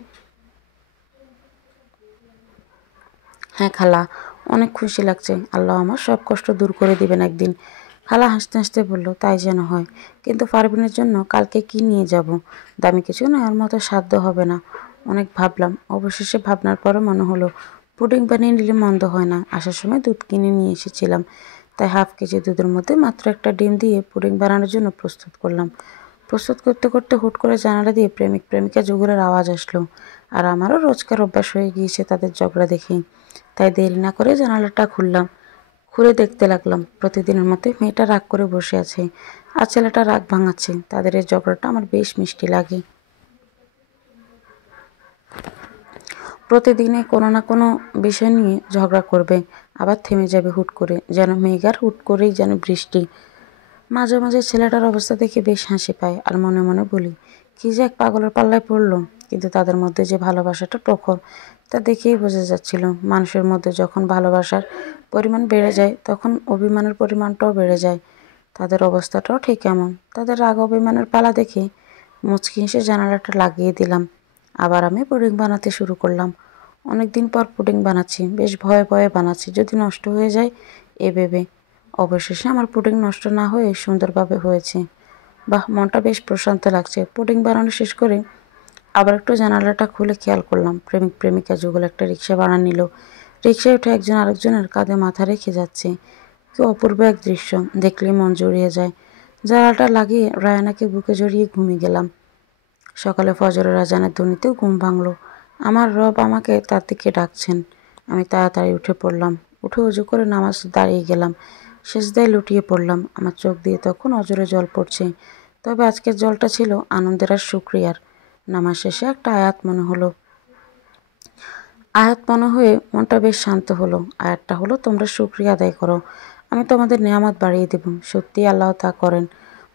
হ্যাঁ খালা, অনেক খুশি লাগছে। আল্লাহ আমার সব কষ্ট দূর করে দিবেন একদিন। খালা হাসতে হাসতে বলল, তাই যেন হয়। কিন্তু পারভিনের জন্য কালকে কি নিয়ে যাব? দামি কিছু নেওয়ার মতো সাধ্য হবে না। অনেক ভাবলাম, অবশেষে ভাবনার পরে মনে হলো পুডিং বানিয়ে নিলে মন্দ হয় না। আসার সময় দুধ কিনে নিয়ে এসেছিলাম, তাই হাফ কেজি দুধের মধ্যে মাত্র একটা ডিম দিয়ে পুডিং বানানোর জন্য প্রস্তুত করলাম। প্রস্তুত করতে করতে হুট করে জানালা দিয়ে প্রেমিক প্রেমিকা ঝগড়ার আওয়াজ আসলো। আর আমারও রোজকার অভ্যাস হয়ে গিয়েছে তাদের ঝগড়া দেখেই। তাই দেরি না করে জানালাটা খুললাম। খুলে দেখতে লাগলাম প্রতিদিনের মতোই মেয়েটা রাগ করে বসে আছে আর ছেলেটা রাগ ভাঙাচ্ছে। তাদের এই ঝগড়াটা আমার বেশ মিষ্টি লাগে। প্রতিদিনে কোনো না কোনো বিষয় নিয়ে ঝগড়া করবে, আবার থেমে যাবে হুট করে, যেন মেঘ আর হুট করেই যেন বৃষ্টি। মাঝে মাঝে ছেলেটার অবস্থা দেখে বেশ হাসি পায় আর মনে মনে বলি, কি যে এক পাগলের পাল্লায় পড়লো। কিন্তু তাদের মধ্যে যে ভালোবাসাটা প্রখর, তা দেখেই বোঝা যাচ্ছিল। মানুষের মধ্যে যখন ভালোবাসার পরিমাণ বেড়ে যায় তখন অভিমানের পরিমাণটাও বেড়ে যায়। তাদের অবস্থাটাও ঠিক এমন। তাদের রাগ অভিমানের পালা দেখে মুচকি হেসে জানালাটা লাগিয়ে দিলাম। আবার আমি পুডিং বানাতে শুরু করলাম। অনেক দিন পর পুডিং বানাচ্ছি, বেশ ভয়ে ভয়ে বানাচ্ছি, যদি নষ্ট হয়ে যায় এ ভেবে। অবশেষে আমার পুডিং নষ্ট না হয়ে সুন্দরভাবে হয়েছে। বাহ, মনটা বেশ প্রশান্ত লাগছে। পুডিং বানানো শেষ করে আবার একটু জানালাটা খুলে খেয়াল করলাম প্রেমিক প্রেমিকা যুগল একটা রিক্সা ভাড়া নিল। রিক্সায় উঠে একজন আরেকজনের কাঁধে মাথা রেখে যাচ্ছে। কি অপূর্ব এক দৃশ্য, দেখলেই মন জড়িয়ে যায়। জানালাটা লাগিয়ে রায়ানাকে বুকে জড়িয়ে ঘুমিয়ে গেলাম। সকালে ফজরের আজানের ধ্বনিতেও ঘুম ভাঙল। আমার রব আমাকে তার দিকে ডাকছেন। আমি তাড়াতাড়ি উঠে পড়লাম। উঠে উজু করে নামাজ দাঁড়িয়ে গেলাম। সেজদায় লুটিয়ে পড়লাম। আমার চোখ দিয়ে তখন অজরে জল পড়ছে। তবে আজকের জলটা ছিল আনন্দের আর শুক্রিয়ার। নামাজ শেষে একটা আয়াত মনে হলো। আয়াত মনে হয়ে মনটা বেশ শান্ত হলো। আয়াতটা হলো, তোমরা শুকরিয়া আদায় করো, আমি তোমাদের নেয়ামত বাড়িয়ে দেব। সত্যিই আল্লাহ তা করেন।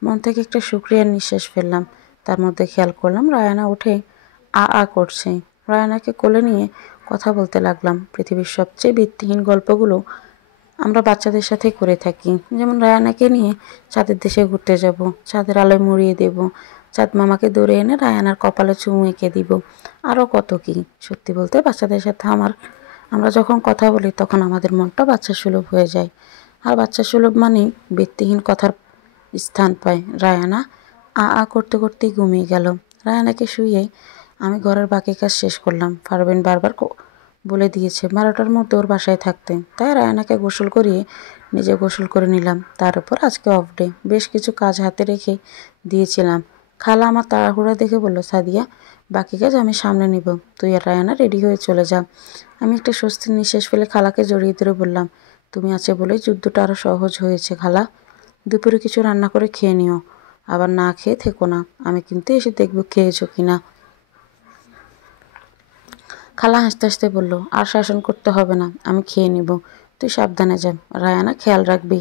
মন থেকে একটা শুকরিয়ার নিঃশ্বাস ফেললাম। তার মধ্যে খেয়াল করলাম রায়ানা উঠে আ করছে। রায়ানাকে কোলে নিয়ে কথা বলতে লাগলাম। পৃথিবীর সবচেয়ে ভিত্তিহীন গল্পগুলো আমরা বাচ্চাদের সাথে করে থাকি। যেমন রায়ানাকে নিয়ে চাঁদের দেশে ঘুরতে যাব, চাঁদের আলোয় মুড়িয়ে দেব, চাঁদ মামাকে ধরে এনে রায়ানার কপালে চুমু এঁকে দিব, আরও কত কী। সত্যি বলতে বাচ্চাদের সাথে আমরা যখন কথা বলি তখন আমাদের মনটা বাচ্চা সুলভ হয়ে যায়। আর বাচ্চা সুলভ মানেই ভিত্তিহীন কথার স্থান পায়। রায়ানা করতে করতেই ঘুমিয়ে গেল। রায়ানাকে শুয়ে আমি ঘরের বাকি কাজ শেষ করলাম। পারবেন বারবার বলে দিয়েছে 12টার মধ্যে ওর বাসায় থাকতে, তাই রায়ানাকে গোসল করিয়ে নিজে গোসল করে নিলাম। তার উপর আজকে অফ ডে, বেশ কিছু কাজ হাতে রেখে দিয়েছিলাম। খালা আমার তাড়াহুড়া দেখে বলল, সাদিয়া, বাকি কাজ আমি সামনে নিব, তুই আর রায়ানা রেডি হয়ে চলে যা। আমি একটা স্বস্তির নিঃশ্বাস ফেলে খালাকে জড়িয়ে ধরে বললাম, তুমি আছে বলেই যুদ্ধটা আরও সহজ হয়েছে খালা। দুপুরে কিছু রান্না করে খেয়ে নিও, আবার না খেয়ে থেকো না। আমি কিন্তু এসে দেখব খেয়েছো কিনা। খালা হাসতে হাসতে বলল, আর শাসন করতে হবে না, আমি খেয়ে নিব, তুই সাবধানে যা, রায়ানা খেয়াল রাখবি।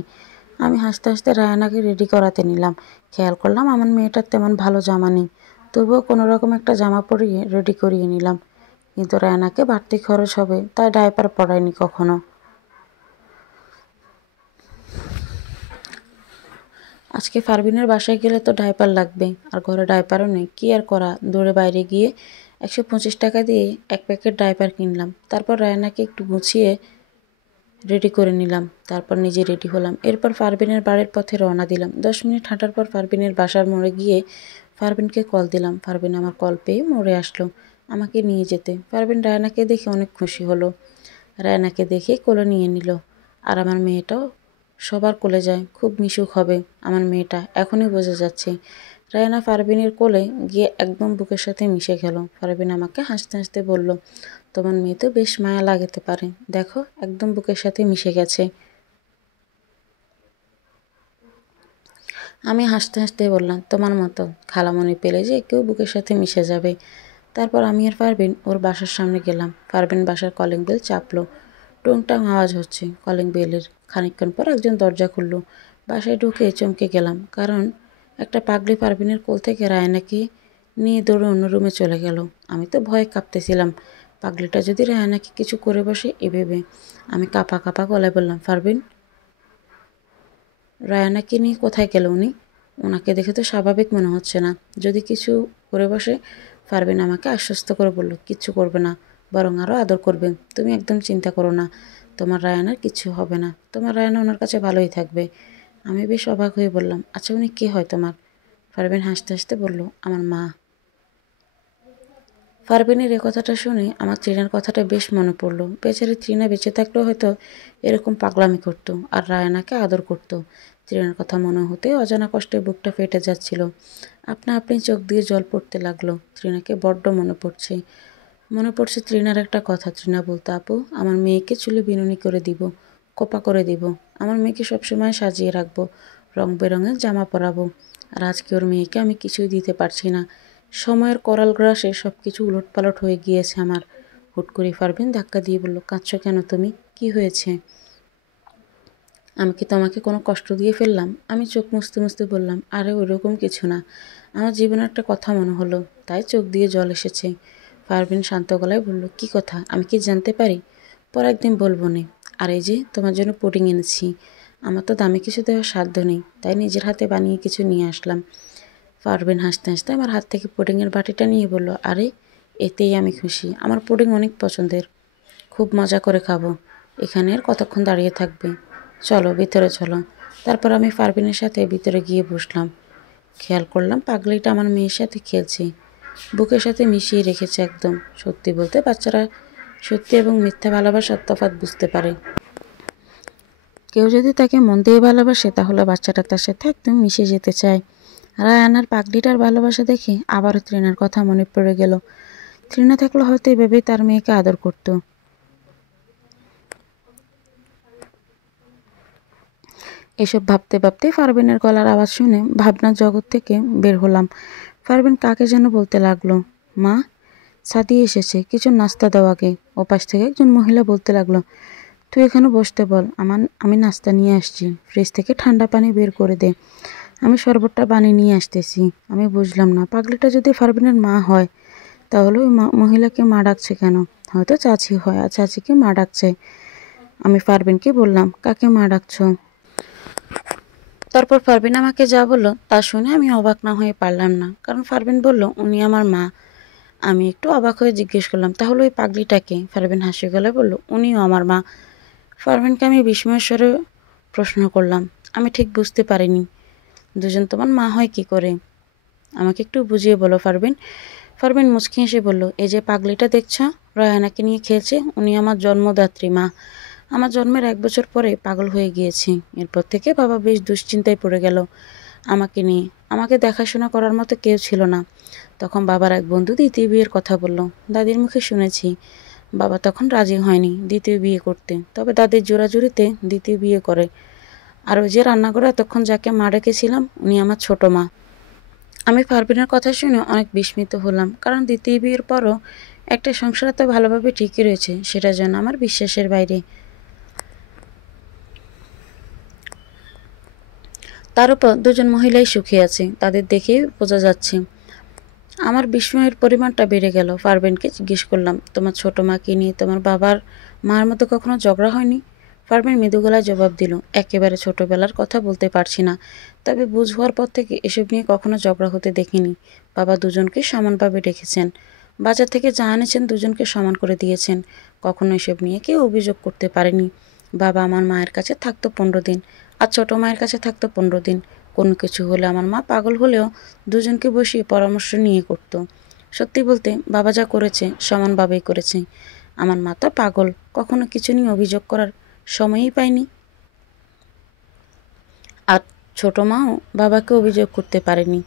আমি হাসতে হাসতে রায়ানাকে রেডি করাতে নিলাম। খেয়াল করলাম আমার মেয়েটার তেমন ভালো জামা নেই, তবুও কোনো রকম একটা জামা পরিয়ে রেডি করিয়ে নিলাম। কিন্তু রায়ানাকে বাড়তি খরচ হবে, তাই ডায়পার পরাইনি কখনো। আজকে ফারবিনের বাসায় গেলে তো ডায়পার লাগবে, আর ঘরে ডায়পারও নেই। কি আর করা, দৌড়ে বাইরে গিয়ে 125 টাকা দিয়ে এক প্যাকেট ডায়পার কিনলাম। তারপর রায়নাকে একটু গুছিয়ে রেডি করে নিলাম। তারপর নিজে রেডি হলাম। এরপর ফারবিনের বাড়ির পথে রওনা দিলাম। 10 মিনিট হাঁটার পর ফারবিনের বাসার মোড়ে গিয়ে ফারবিনকে কল দিলাম। ফারবিন আমার কল পেয়ে মোড়ে আসলো আমাকে নিয়ে যেতে। ফারবিন রায়নাকে দেখে অনেক খুশি হলো। রায়নাকে দেখে কোলে নিয়ে নিল। আর আমার মেয়েটাও সবার কোলে যায়, খুব মিশুক হবে আমার মেয়েটা, এখনই বোঝা যাচ্ছে। রায়না ফারবিনের কোলে গিয়ে একদম বুকের সাথে মিশে গেল। ফারবিন আমাকে হাসতে হাসতে বলল, তোমার মেয়ে তো বেশ মায়া লাগাতে পারে, দেখো একদম বুকের সাথে মিশে গেছে। আমি হাসতে হাসতে বললাম, তোমার মতো খালামণি পেলে যে কেউ বুকের সাথে মিশে যাবে। তারপর আমি আর পারভিন ওর বাসার সামনে গেলাম। পারভিন বাসার কলিং বেল চাপলো। টুংটাং আওয়াজ হচ্ছে কলিং বেলের। খানিকক্ষণ পর একজন দরজা খুললো। বাসায় ঢুকে চমকে গেলাম, কারণ একটা পাগলি পারভিনের কোল থেকে রায়নাকে নিয়ে দৌড়ে অন্য রুমে চলে গেল। আমি তো ভয়ে কাঁপতেছিলাম, পাগলিটা যদি রায়নাকে কিছু করে বসে এ ভেবে। আমি কাঁপা কাঁপা গলায় বললাম, পারভিন, রায়ানাকে নিয়ে কোথায় গেল উনি? ওনাকে দেখে তো স্বাভাবিক মনে হচ্ছে না। যদি কিছু করে বসে? পারভিন আমাকে আশ্বস্ত করে বলল, কিচ্ছু করবে না, বরং আরও আদর করবে। তুমি একদম চিন্তা করো না, তোমার রায়ানার কিছু হবে না। তোমার রায়ানা ওনার কাছে ভালোই থাকবে। আমি বেশ অবাক হয়ে বললাম, আচ্ছা উনি কে হয় তোমার? পারভিন হাসতে হাসতে বলল, আমার মা। পারভিনের এ কথাটা শুনে আমার তৃণার কথাটা বেশ মনে পড়ল। বেচারি তৃণা বেঁচে থাকলেও হয়তো এরকম পাগলামি করতো আর রায়ানাকে আদর করতো। তৃণার কথা মনে হতে অজানা কষ্টে বুকটা ফেটে যাচ্ছিল। আপনা আপনি চোখ দিয়ে জল পড়তে লাগলো। তৃণাকে বড্ড মনে পড়ছে তৃণার একটা কথা। তৃণা বলতো, আপু, আমার মেয়েকে চুলে বিনুনি করে দিব, কোপা করে দিব। আমার মেয়েকে সবসময় সাজিয়ে রাখবো, রং বেরঙের জামা পরাবো। আর আজকে ওর মেয়েকে আমি কিছুই দিতে পারছি না। সময়ের করাল গ্রাসে সব কিছু উলটপালট হয়ে গিয়েছে আমার। হুট করে পারভিন ধাক্কা দিয়ে বলল, কাঁদছো কেন তুমি? কি হয়েছে? আমি কি তোমাকে কোনো কষ্ট দিয়ে ফেললাম? আমি চোখ মুছতে মুছতে বললাম, আরে ওইরকম কিছু না, আমার জীবনে একটা কথা মনে হলো, তাই চোখ দিয়ে জল এসেছে। পারভিন শান্ত গলায় বলল, কি কথা? আমি কি জানতে পারি? পর একদিন বলবো নে। আর এই যে তোমার জন্য পুডিং এনেছি। আমার তো দামি কিছু দেওয়ার সাধ্য নেই, তাই নিজের হাতে বানিয়ে কিছু নিয়ে আসলাম। পারভিন হাসতে হাসতে আমার হাত থেকে পুডিংয়ের বাটিটা নিয়ে বলল, আরে এতেই আমি খুশি। আমার পুডিং অনেক পছন্দের, খুব মজা করে খাবো। এখানে আর কতক্ষণ দাঁড়িয়ে থাকবে? চলো ভিতরে চলো। তারপর আমি পারভিনের সাথে ভিতরে গিয়ে বসলাম। খেয়াল করলাম পাগলিটা আমার মেয়ের সাথে খেলছে, বুকের সাথে মিশিয়ে রেখেছে একদম। সত্যি বলতে বাচ্চারা সত্যি এবং মিথ্যা ভালোবাসার তফাৎ বুঝতে পারে। কেউ যদি তাকে মন দিয়ে ভালোবাসে, তাহলে বাচ্চাটা তার সাথে একদম মিশে যেতে চায়। রায়ানার পাগলিটার ভালোবাসা দেখে আবারও তৃণার কথা মনে পড়ে গেল। তৃণা থাকলে হয়তো এভাবেই তার মেয়েকে আদর করত। এসব ভাবতে ভাবতে পারভিনের গলার আওয়াজ শুনে ভাবনার জগৎ থেকে বের হলাম। পারভিন কাকে যেন বলতে লাগলো, মা, সাদি এসেছে, কিছু নাস্তা দাও আগে। ওপাশ থেকে একজন মহিলা বলতে লাগলো, তুই এখানে বসতে বল, আমি নাস্তা নিয়ে আসছি। ফ্রিজ থেকে ঠান্ডা পানি বের করে দে, আমি শরবতটা বানিয়ে নিয়ে আসতেছি। আমি বুঝলাম না, পাগলিটা যদি পারভিনের মা হয়, তাহলে ওই মহিলাকে মা ডাকছে কেন? হয়তো চাচি হয়, আর চাচিকে মা ডাকছে। আমি পারভিনকে বললাম, কাকে মা ডাকছো? তারপর পারভিন আমাকে যা বলল তা শুনে আমি অবাক না হয়ে পারলাম না, কারণ পারভিন বলল উনি আমার মা। আমি একটু অবাক হয়ে জিজ্ঞেস করলাম, তাহলে ওই পাগলিটাকে? পারভিন হাসি গলায় বলল, উনিও আমার মা। পারভিনকে আমি বিস্ময়ের স্বরে প্রশ্ন করলাম, আমি ঠিক বুঝতে পারিনি, দুজন তোমার মা হয় কি করে? আমাকে একটু বুঝিয়ে বলো পারভিন। পারভিন মুচকি হেসে বলল, এই যে পাগলিটা দেখছ, রায়ানাকে নিয়ে খেলছে, উনি আমার জন্মদাত্রী মা। আমার জন্মের 1 বছর পরে পাগল হয়ে গিয়েছি। এরপর থেকে বাবা বেশ দুশ্চিন্তায় পড়ে গেল আমাকে নিয়ে। আমাকে দেখাশোনা করার মতো কেউ ছিল না। তখন বাবার এক বন্ধু দ্বিতীয় বিয়ের কথা বলল। দাদির মুখে শুনেছি বাবা তখন রাজি হয়নি দ্বিতীয় বিয়ে করতে, তবে দাদির জোরাজুরিতে দ্বিতীয় বিয়ে করে। আর ওই যে রান্নাঘরে এতক্ষণ যাকে মা ডেকেছিলাম, উনি আমার ছোট মা। আমি পারভিনের কথা শুনে অনেক বিস্মিত হলাম, কারণ দ্বিতীয় বিয়ের পরও একটা সংসার এত ভালোভাবে ঠিকই রয়েছে, সেটা যেন আমার বিশ্বাসের বাইরে। তার উপর দুজন মহিলাই সুখী আছে, তাদের দেখেই বোঝা যাচ্ছে। আমার বিস্ময়ের পরিমাণটা বেড়ে গেল। পারভিনকে জিজ্ঞেস করলাম, তোমার ছোট মাকে নিয়ে তোমার বাবার মার মতো কখনো ঝগড়া হয়নি? পারভিন মৃদু গলায় জবাব দিল, একেবারে ছোটবেলার কথা বলতে পারছি না, তবে বুঝ হওয়ার পর থেকে এসব নিয়ে কখনো ঝগড়া হতে দেখিনি। বাবা দুজনকে সমানভাবে রেখেছেন, বাজার থেকে যা এনেছেন দুজনকে সমান করে দিয়েছেন, কখনো এসব নিয়ে কেউ অভিযোগ করতে পারেনি। বাবা আমার মায়ের কাছে থাকতো 15 দিন, আর ছোট মায়ের কাছে থাকতো 15 দিন। কোনো কিছু হলে আমার মা পাগল হলেও দুজনকে বসিয়ে পরামর্শ নিয়ে করত। সত্যি বলতে বাবা যা করেছে সমানভাবেই করেছে। আমার মা তো পাগল, কখনো কিছু নিয়ে অভিযোগ করার সময়ই পায়নি। আর ছোট মাও বাবাকে অভিযোগ করতে পারেনি,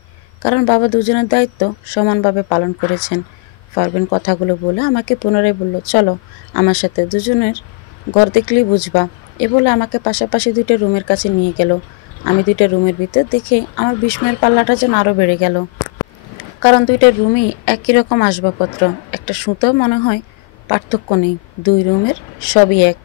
কারণ বাবা দুজনের দায়িত্ব সমানভাবে পালন করেছেন। পারভিন কথাগুলো বলে আমাকে পুনরায় বলল, চলো আমার সাথে, দুজনের ঘর দেখলেই বুঝবা। এ বলে আমাকে পাশাপাশি 2টা রুমের কাছে নিয়ে গেল। আমি 2টা রুমের ভিতর দেখে আমার বিস্ময়ের পাল্লাটা যেন আরও বেড়ে গেল। কারণ দুইটা রুমই একই রকম আসবাবপত্র, একটা সুতো মনে হয় পার্থক্য নেই, দুই রুমের সবই এক।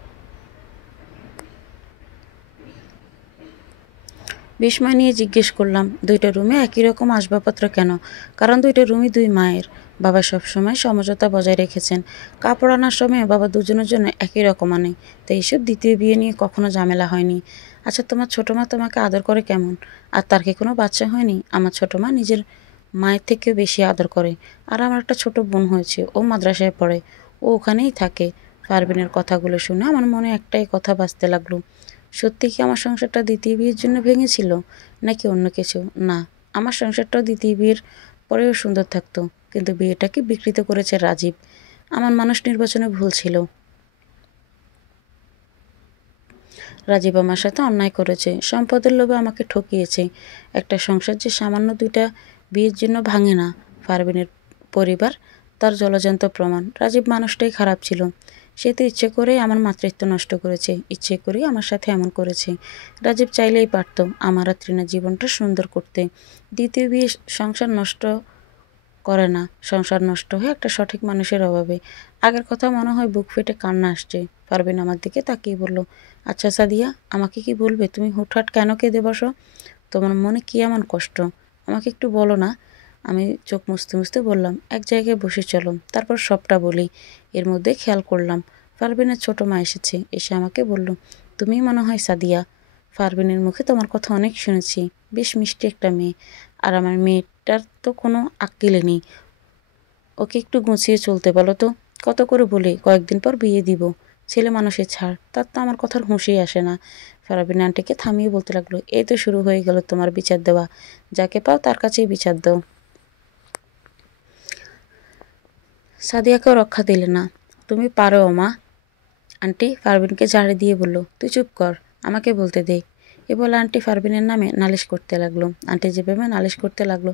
বিস্ময় নিয়ে জিজ্ঞেস করলাম, দুইটা রুমে একই রকম আসবাবপত্র কেন? কারণ দুইটা রুমই দুই মায়ের। বাবা সবসময় সমঝোতা বজায় রেখেছেন। কাপড় আনার সময় বাবা দুজনের জন্য একই রকম আনে, তাই এইসব দ্বিতীয় বিয়ে নিয়ে কখনো ঝামেলা হয়নি। আচ্ছা, তোমার ছোটো মা তোমাকে আদর করে কেমন? আর তার কি কোনো বাচ্চা হয়নি? আমার ছোটো মা নিজের মায়ের থেকেও বেশি আদর করে। আর আমার একটা ছোট বোন হয়েছে, ও মাদ্রাসায় পড়ে, ও ওখানেই থাকে। পারভিনের কথাগুলো শুনে আমার মনে একটাই কথা বাজতে লাগলো, সত্যি কি আমার সংসারটা দ্বিতীয় বিয়ের জন্য ভেঙেছিল, নাকি অন্য কিছু? না, আমার সংসারটাও দ্বিতীয় বিয়ের পরেও সুন্দর থাকতো, কিন্তু বিয়েটাকে বিকৃত করেছে রাজীব। আমার মানুষ নির্বাচনে ভুল ছিল। রাজীব আমার সাথে অন্যায় করেছে, সম্পদের লোভে আমাকে ঠকিয়েছে। একটা সংসার যে সামান্য দুইটা বিয়ের জন্য ভাঙে না। পারভিনের পরিবার তার জলজান্ত প্রমাণ। রাজীব মানুষটাই খারাপ ছিল। সে তো ইচ্ছে করেই আমার মাতৃত্ব নষ্ট করেছে, ইচ্ছে করেই আমার সাথে এমন করেছে। রাজীব চাইলেই পারত আমার আর তৃণার জীবনটা সুন্দর করতে। দ্বিতীয় বিয়ে সংসার নষ্ট করে না, সংসার নষ্ট হয় একটা সঠিক মানুষের অভাবে। আগের কথা মনে হয় বুক ফেটে কান্না আসছে। পারভিন আমার দিকে তাকিয়ে বলল, আচ্ছা সাদিয়া, আমাকে কি বলবে, তুমি হুটহাট কেন কেঁদে বসো? তোমার মনে কি এমন কষ্ট, আমাকে একটু বলো না। আমি চোখ মুছতে মুছতে বললাম, এক জায়গায় বসে চলো, তারপর সবটা বলি। এর মধ্যে খেয়াল করলাম পারভিনের ছোট মা এসেছে। এসে আমাকে বলল, তুমি মনে হয় সাদিয়া। পারভিনের মুখে তোমার কথা অনেক শুনেছি, বেশ মিষ্টি একটা মেয়ে। আর আমার মেয়েটার তো কোনো আক্কেলে নেই, ওকে একটু গুছিয়ে চলতে বলো তো। কত করে বলি কয়েকদিন পর বিয়ে দিব, ছেলে মানুষের ছাড়, তার তো আমার কথার হুঁশই আসে না। ফারাবিন আন্টিকে থামিয়ে বলতে লাগলো, এই তো শুরু হয়ে গেল তোমার বিচার দেওয়া, যাকে পাও তার কাছেই বিচার দাও। সাদিয়াকেও রক্ষা দিলে না। তুমি পারো মা। আন্টি পারভিনকে ঝাড়ি দিয়ে বলল, তুই চুপ কর, আমাকে বলতে দে। এ বলে আন্টি পারভিনের নামে নালিশ করতে লাগলো। আন্টি যেভাবে নালিশ করতে লাগলো,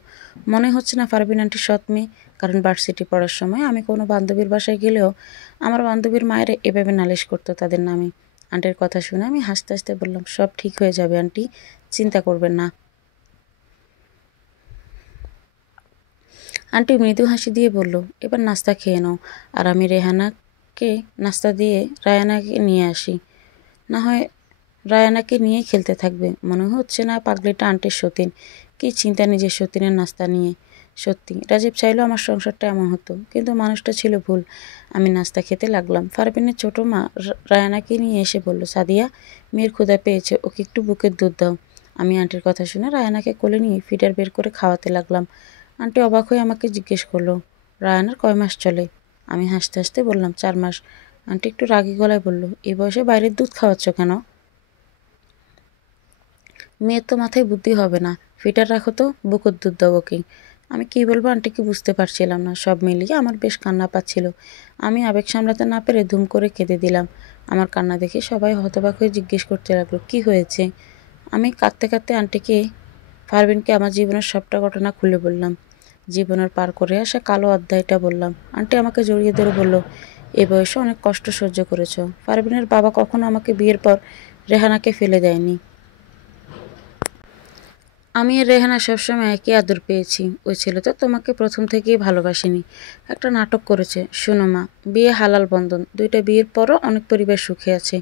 মনে হচ্ছে না পারভিন আন্টি সৎ মেয়ে। কারণ ভার্সিটি পড়ার সময় আমি কোনো বান্ধবীর বাসায় গেলেও আমার বান্ধবীর মায়েরা এভাবে নালিশ করতো তাদের নামে। আন্টির কথা শুনে আমি হাসতে হাসতে বললাম, সব ঠিক হয়ে যাবে আন্টি, চিন্তা করবেন না। আন্টি মৃদু হাসি দিয়ে বলল, এবার নাস্তা খেয়ে নাও, আর আমি রেহানাকে নাস্তা দিয়ে রায়ানাকে নিয়ে আসি। না হয় রায়ানাকে নিয়েই খেলতে থাকবে। মনে হচ্ছে না পাগলিটা আন্টির সতীন। কী চিন্তা নিজের সতীনের নাস্তা নিয়ে। সত্যি রাজীব চাইলেও আমার সংসারটা এমন হতো, কিন্তু মানুষটা ছিল ভুল। আমি নাস্তা খেতে লাগলাম। পারভিনের ছোট মা রায়ানাকে নিয়ে এসে বলল, সাদিয়া, মেয়ের ক্ষুধা পেয়েছে, ওকে একটু বুকের দুধ দাও। আমি আন্টির কথা শুনে রায়ানাকে কোলে নিয়ে ফিডার বের করে খাওয়াতে লাগলাম। আন্টি অবাক হয়ে আমাকে জিজ্ঞেস করলো, রায়ানার কয় মাস চলে? আমি হাসতে হাসতে বললাম, 4 মাস। আন্টি একটু রাগী গলায় বলল, এই বয়সে বাইরের দুধ খাওয়াচ্ছ কেন? মেয়ের তো মাথায় বুদ্ধি হবে না, ফিটার রাখো তো, বুকুর দুধ দেবো কি? আমি কী বলবো আন্টিকে বুঝতে পারছিলাম না। সব মিলিয়ে আমার বেশ কান্না পাচ্ছিল। আমি আবেগ সামলাতে না পেরে ধুম করে কেঁদে দিলাম। আমার কান্না দেখে সবাই হতবাক হয়ে জিজ্ঞেস করতে লাগলো, কী হয়েছে? আমি কাঁদতে কাঁদতে আন্টিকে, পারভিনকে আমার জীবনের সবটা ঘটনা খুলে বললাম। জীবনের পার করে আসা কালো অধ্যায়টা বললাম। আন্টি আমাকে জড়িয়ে ধরে বলল, এ বয়সে অনেক কষ্ট সহ্য করেছো। পারভিনের বাবা কখনো আমাকে বিয়ের পর রেহানাকে ফেলে দেয়নি। আমি আর রেহানা সবসময় একই আদর পেয়েছি। ওই ছেলে তো তোমাকে প্রথম থেকেই ভালোবাসেনি, একটা নাটক করেছে। শোনো মা, বিয়ে হালাল বন্ধন, দুইটা বিয়ের পরও অনেক পরিবার সুখে আছে,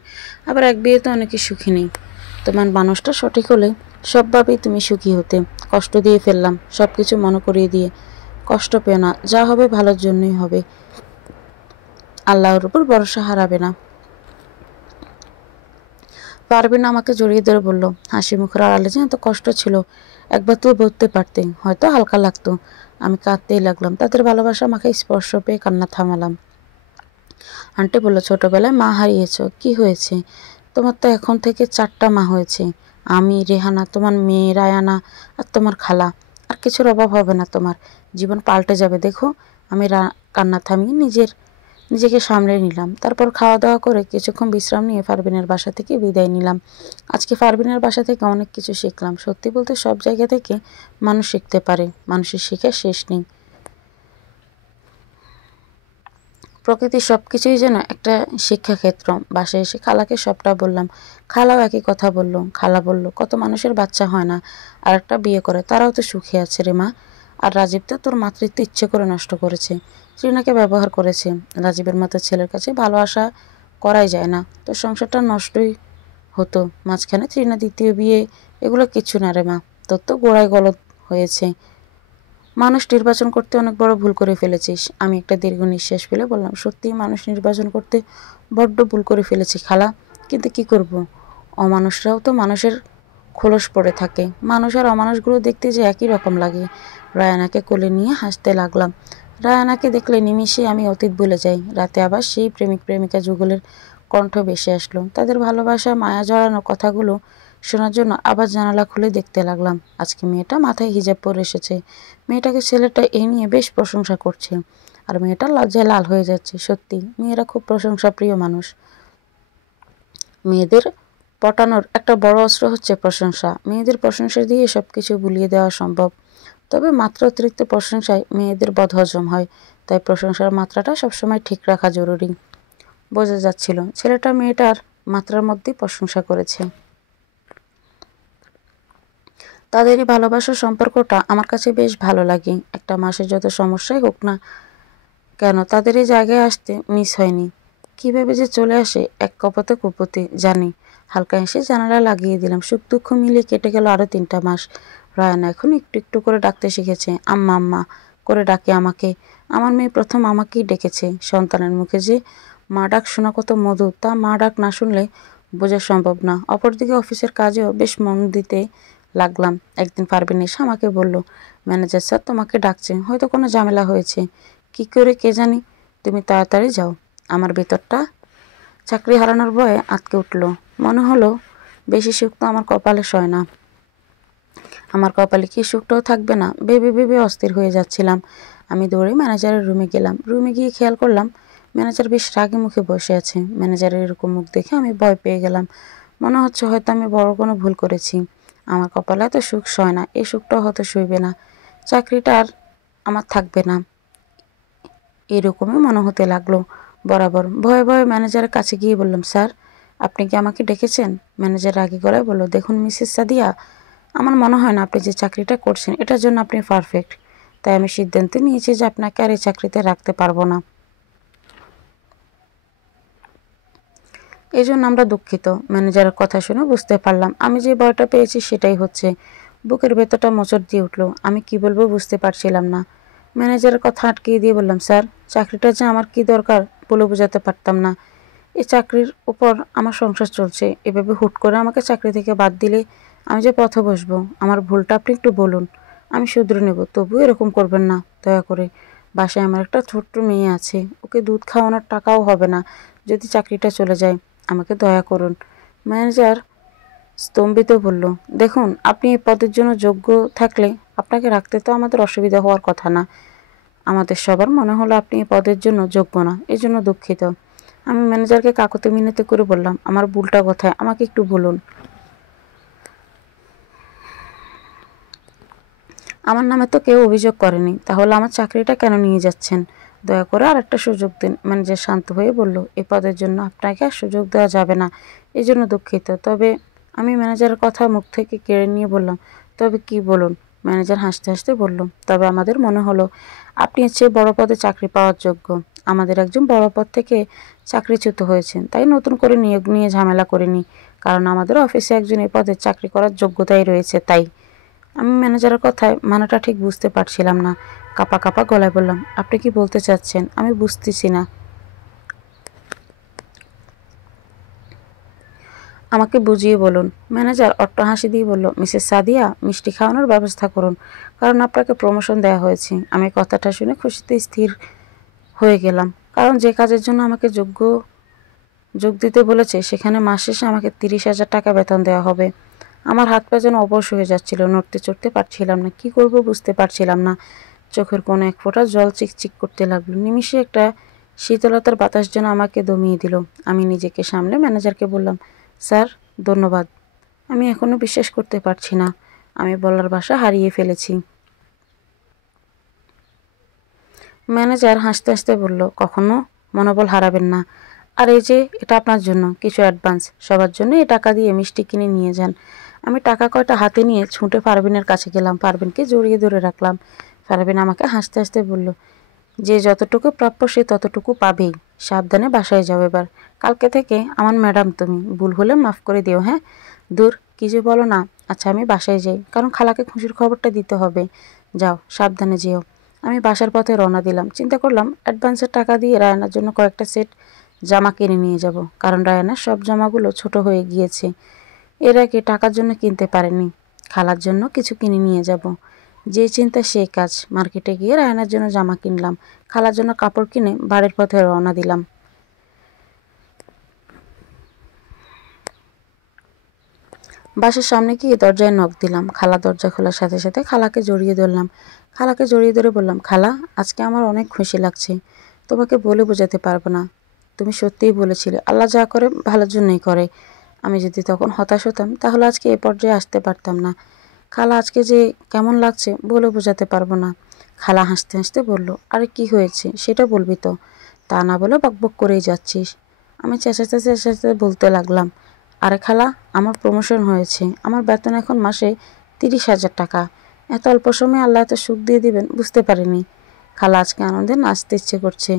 আবার এক বিয়েতে অনেকে সুখী নেই। তোমার মানুষটা সঠিক হলে সবভাবেই তুমি সুখী হতে। কষ্ট দিয়ে ফেললাম সব কিছু মনে করিয়ে দিয়ে। কষ্ট পেও না, যা হবে ভালোর জন্যই হবে, আল্লাহর উপর ভরসা হারাবে না। পারভিন আমাকে জড়িয়ে ধরে বলল, হাসি মুখের আড়ালে যে এত কষ্ট ছিল, একবার তুই বলতে পারতে, হয়তো হালকা লাগতো। আমি কাঁদতেই লাগলাম। তাদের ভালোবাসা আমাকে স্পর্শ পেয়ে কান্না থামালাম। আন্টি বলল, ছোটবেলায় মা হারিয়েছ, কি হয়েছে? তোমার তো এখন থেকে 4টা মা হয়েছে, আমি, রেহানা, তোমার মেয়ে রায়ানা, আর তোমার খালা। আর কিছুর অভাব হবে না তোমার, জীবন পাল্টে যাবে দেখো। আমি কান্না থামিয়ে নিজেকে সামলে নিলাম। তারপর খাওয়া দাওয়া করে কিছুক্ষণ বিশ্রাম নিয়ে পারভিনের বাসা থেকে বিদায় নিলাম। আজকে পারভিনের বাসা থেকে অনেক কিছু শিখলাম। সত্যি বলতে সব জায়গা থেকে মানুষ শিখতে পারে, মানুষের শেখার শেষ নেই। প্রকৃতির সব কিছুই যেন একটা শিক্ষাক্ষেত্র। বাসায় এসে খালাকে সবটা বললাম। খালাও একই কথা বলল। খালা বলল, কত মানুষের বাচ্চা হয় না, আর একটা বিয়ে করে, তারাও তো সুখে আছে রে মা। আর রাজীব তো তোর মাতৃত্ব ইচ্ছে করে নষ্ট করেছে, ত্রিনাকে ব্যবহার করেছে। রাজীবের মতো ছেলের কাছে ভালো আশা করাই যায় না, তোর সংসারটা নষ্টই হতো। মাঝখানে ত্রিনা দ্বিতীয় বিয়ে এগুলো কিচ্ছু না রে মা, তোর তো গোড়ায় গলদ হয়েছে। মানুষ নির্বাচন করতে অনেক বড় ভুল করে ফেলেছিস। আমি একটা দীর্ঘ নিঃশ্বাস ফেলে বললাম, সত্যিই মানুষ নির্বাচন করতে বড্ড ভুল করে ফেলেছি খালা, কিন্তু কি করব, অমানুষরাও তো মানুষের খোলস পড়ে থাকে। মানুষ আর অমানুষগুলো দেখতে যে একই রকম লাগে। রায়ানাকে কোলে নিয়ে হাসতে লাগলাম। রায়ানাকে দেখলে নিমিষে আমি অতীত ভুলে যাই। রাতে আবার সেই প্রেমিক প্রেমিকা যুগলের কণ্ঠ ভেসে আসলো। তাদের ভালোবাসা মায়া জড়ানো কথাগুলো শোনার জন্য আবার জানালা খুলে দেখতে লাগলাম। আজকে মেয়েটা মাথায় হিজাব পরে এসেছে। মেয়েটাকে ছেলেটা এই নিয়ে বেশ প্রশংসা করছে, আর মেয়েটা লজ্জায় লাল হয়ে যাচ্ছে। সত্যি মেয়েরা খুব প্রশংসা প্রিয় মানুষ। মেয়েদের পটানোর একটা বড় অস্ত্র হচ্ছে প্রশংসা। মেয়েদের প্রশংসা দিয়ে সবকিছু ভুলিয়ে দেওয়া সম্ভব, তবে মাত্রা অতিরিক্ত প্রশংসায় মেয়েদের বদহজম হয়। তাই প্রশংসার মাত্রাটা সবসময় ঠিক রাখা জরুরি। বোঝা যাচ্ছিল ছেলেটা মেয়েটার মাত্রার মধ্যেই প্রশংসা করেছে। তাদের এই ভালোবাসার সম্পর্কটা আমার কাছে বেশ ভালো লাগে। একটা মাসের যত সমস্যাই হোক না কেন, তাদের এই জায়গায় আসতে মিস হয়নি। কীভাবে যে চলে আসে এক কপতে কুপতে জানি। হালকা হেসে জানালা লাগিয়ে দিলাম। সুখ দুঃখ মিলিয়ে কেটে গেল আরও 3টা মাস। রায়ানা এখন একটু একটু করে ডাকতে শিখেছে। আম্মা আম্মা করে ডাকে আমাকে। আমার মেয়ে প্রথম আমাকেই ডেকেছে। সন্তানের মুখে যে মা ডাক শোনা কত মধুর, তা মা ডাক না শুনলে বোঝা সম্ভব না। অপরদিকে অফিসের কাজেও বেশ মন দিতে লাগলাম। একদিন পারভিন এসে আমাকে বলল, ম্যানেজার স্যার তোমাকে ডাকছে, হয়তো কোনো ঝামেলা হয়েছে। কি করে কে জানি, তুমি তাড়াতাড়ি যাও। আমার ভেতরটা চাকরি হারানোর ভয়ে আটকে উঠল। মনে হলো বেশি সুখ তো আমার কপালে সয় না। আমার কপালে কি সুখটাও থাকবে না, ভেবে ভেবে অস্থির হয়ে যাচ্ছিলাম। আমি দৌড়ে ম্যানেজারের রুমে গেলাম। রুমে গিয়ে খেয়াল করলাম ম্যানেজার বেশ রাগী মুখে বসে আছে। ম্যানেজারের এরকম মুখ দেখে আমি ভয় পেয়ে গেলাম। মনে হচ্ছে হয়তো আমি বড় কোনো ভুল করেছি। আমার কপালে এত সুখ সয় না, এই সুখটাও হয়তো সইবে না। চাকরিটা আর আমার থাকবে না, এরকমই মনে হতে লাগলো বরাবর। ভয়ে ভয়ে ম্যানেজারের কাছে গিয়ে বললাম, স্যার আপনি কি আমাকে ডেকেছেন? ম্যানেজার রাগী গলায় বলল, দেখুন মিসেস সাদিয়া, আমার মনে হয় না আপনি যে চাকরিটা করছেন এটার জন্য আপনি পারফেক্ট। তাই আমি সিদ্ধান্ত নিয়েছি যে আপনাকে আর এই চাকরিতে রাখতে পারবো না। এই জন্য আমরা দুঃখিত। ম্যানেজারের কথা শুনে বুঝতে পারলাম আমি যে ভয়টা পেয়েছি সেটাই হচ্ছে। বুকের ভেতরটা মোচড় দিয়ে উঠল। আমি কি বলবো বুঝতে পারছিলাম না। ম্যানেজারের কথা আটকিয়ে দিয়ে বললাম, স্যার চাকরিটা যে আমার কি দরকার বলে বোঝাতে পারতাম না। এই চাকরির উপর আমার সংসার চলছে, এভাবে হুট করে আমাকে চাকরি থেকে বাদ দিলে আমি যে পথে বসবো। আমার ভুলটা আপনি একটু বলুন, আমি শুধরে নেব, তবুও এরকম করবেন না দয়া করে। বাসায় আমার একটা ছোট্ট মেয়ে আছে, ওকে দুধ খাওয়ানোর টাকাও হবে না যদি চাকরিটা চলে যায়। আমাকে দয়া করুন। ম্যানেজার স্তম্ভিত বলল, দেখুন আপনি এই পদের জন্য যোগ্য থাকলে আপনাকে রাখতে তো আমাদের অসুবিধা হওয়ার কথা না। আমাদের সবার মনে হলো আপনি এই পদের জন্য যোগ্য না, এই জন্য দুঃখিত। আমি ম্যানেজারকে কাকুতি মিনতি করে বললাম, আমার ভুলটা কোথায়, আমাকে একটু বলুন। আমার নামে তো কেউ অভিযোগ করেনি, তাহলে আমার চাকরিটা কেন নিয়ে যাচ্ছেন? দয়া করে আর একটা সুযোগ দিন। ম্যানেজার শান্ত হয়ে বলল, এই পদের জন্য আপনাকে আর সুযোগ দেওয়া যাবে না, এই জন্য দুঃখিত। তবে আমি ম্যানেজারের কথা মুখ থেকে কেড়ে নিয়ে বললাম, তবে কি বলুন? ম্যানেজার হাসতে হাসতে বলল, তবে আমাদের মনে হলো আপনি এর চেয়ে বড় পদে চাকরি পাওয়ার যোগ্য। আমাদের একজন বড় পদ থেকে চাকরিচ্যুত হয়েছেন, তাই নতুন করে নিয়োগ নিয়ে ঝামেলা করিনি, কারণ আমাদের অফিসে একজন এই পদে চাকরি করার যোগ্যতাই রয়েছে। তাই আমি ম্যানেজারের কথায় মানেটা ঠিক বুঝতে পারছিলাম না। কাঁপা কাঁপা গলায় বললাম, আপনি কি বলতে চাচ্ছেন? আমি বুঝতেছি না। আমাকে বুঝিয়ে বলুন। ম্যানেজার অট্ট হাসি দিয়ে বলল, মিসেস সাদিয়া মিষ্টি খাওয়ানোর ব্যবস্থা করুন, কারণ আপনাকে প্রমোশন দেওয়া হয়েছে। আমি কথাটা শুনে খুশিতে স্থির হয়ে গেলাম, কারণ যে কাজের জন্য আমাকে যোগ দিতে বলেছে সেখানে মাস শেষে আমাকে 30,000 টাকা বেতন দেওয়া হবে। আমার হাত পা যেন অবশ হয়ে যাচ্ছিল, নড়তে চড়তে পারছিলাম না, কি করব বুঝতে পারছিলাম না। চোখের কোণে এক ফোঁটা জল চিকচিক করতে লাগলো। নিমিষে একটা শীতলতার বাতাস যেন আমাকে দমিয়ে দিল। আমি নিজেকে সামলে ম্যানেজারকে বললাম, স্যার ধন্যবাদ। আমি এখনো বিশ্বাস করতে পারছি না, আমি বলার ভাষা হারিয়ে ফেলেছি। ম্যানেজার হাসতে হাসতে বলল, কখনো মনোবল হারাবেন না। আর এই যে এটা আপনার জন্য কিছু অ্যাডভান্স, সবার জন্য এই টাকা দিয়ে মিষ্টি কিনে নিয়ে যান। আমি টাকা কয়টা হাতে নিয়ে ছুটে পারভিনের কাছে গেলাম। পারভিনকে জড়িয়ে ধরে রাখলাম। ফারবিন আমাকে হাসতে হাসতে বলল, যে যতটুকু প্রাপ্য সে ততটুকু পাবেই। সাবধানে বাসায় যাও এবার। কালকে থেকে আমার ম্যাডাম তুমি। ভুল হলে মাফ করে দিও, হ্যাঁ? দূর, কি যে বলো না। আচ্ছা আমি বাসায় যাই, কারণ খালাকে খুশির খবরটা দিতে হবে। যাও, সাবধানে যেও। আমি বাসার পথে রওনা দিলাম। চিন্তা করলাম অ্যাডভান্সের টাকা দিয়ে রায়ানার জন্য কয়েকটা সেট জামা কিনে নিয়ে যাব, কারণ রায়ানার সব জামাগুলো ছোট হয়ে গিয়েছে। এর আগে টাকার জন্য কিনতে পারেনি। খালার জন্য কিছু কিনে নিয়ে যাব। যে চিন্তা সেই কাজ। মার্কেটে গিয়ে রায়ানার জন্য জামা কিনলাম, খালার জন্য কাপড় কিনে বাড়ির পথে রওনা দিলাম। বাসার সামনে গিয়ে দরজায় নক দিলাম। খালা দরজা খোলার সাথে সাথে খালাকে জড়িয়ে ধরলাম। খালাকে জড়িয়ে ধরে বললাম, খালা, আজকে আমার অনেক খুশি লাগছে। তোমাকে বলে বোঝাতে পারবো না। তুমি সত্যিই বলেছিলে আল্লাহ যা করে ভালোর জন্যই করে। আমি যদি তখন হতাশ হতাম তাহলে আজকে এ পর্যায়ে আসতে পারতাম না। খালা, আজকে যে কেমন লাগছে বলে বোঝাতে পারবো না। খালা হাসতে হাসতে বলল, আরে কি হয়েছে সেটা বলবি তো, তা না বলে বকবক করেই যাচ্ছিস। আমি চেঁচাতে চেঁচাতে বলতে লাগলাম, আরে খালা, আমার প্রমোশন হয়েছে। আমার বেতন এখন মাসে 30,000 টাকা। এত অল্প সময়ে আল্লাহ এত সুখ দিয়ে দিবেন বুঝতে পারিনি। খালা আজকে আনন্দে নাচতে ইচ্ছে করছে।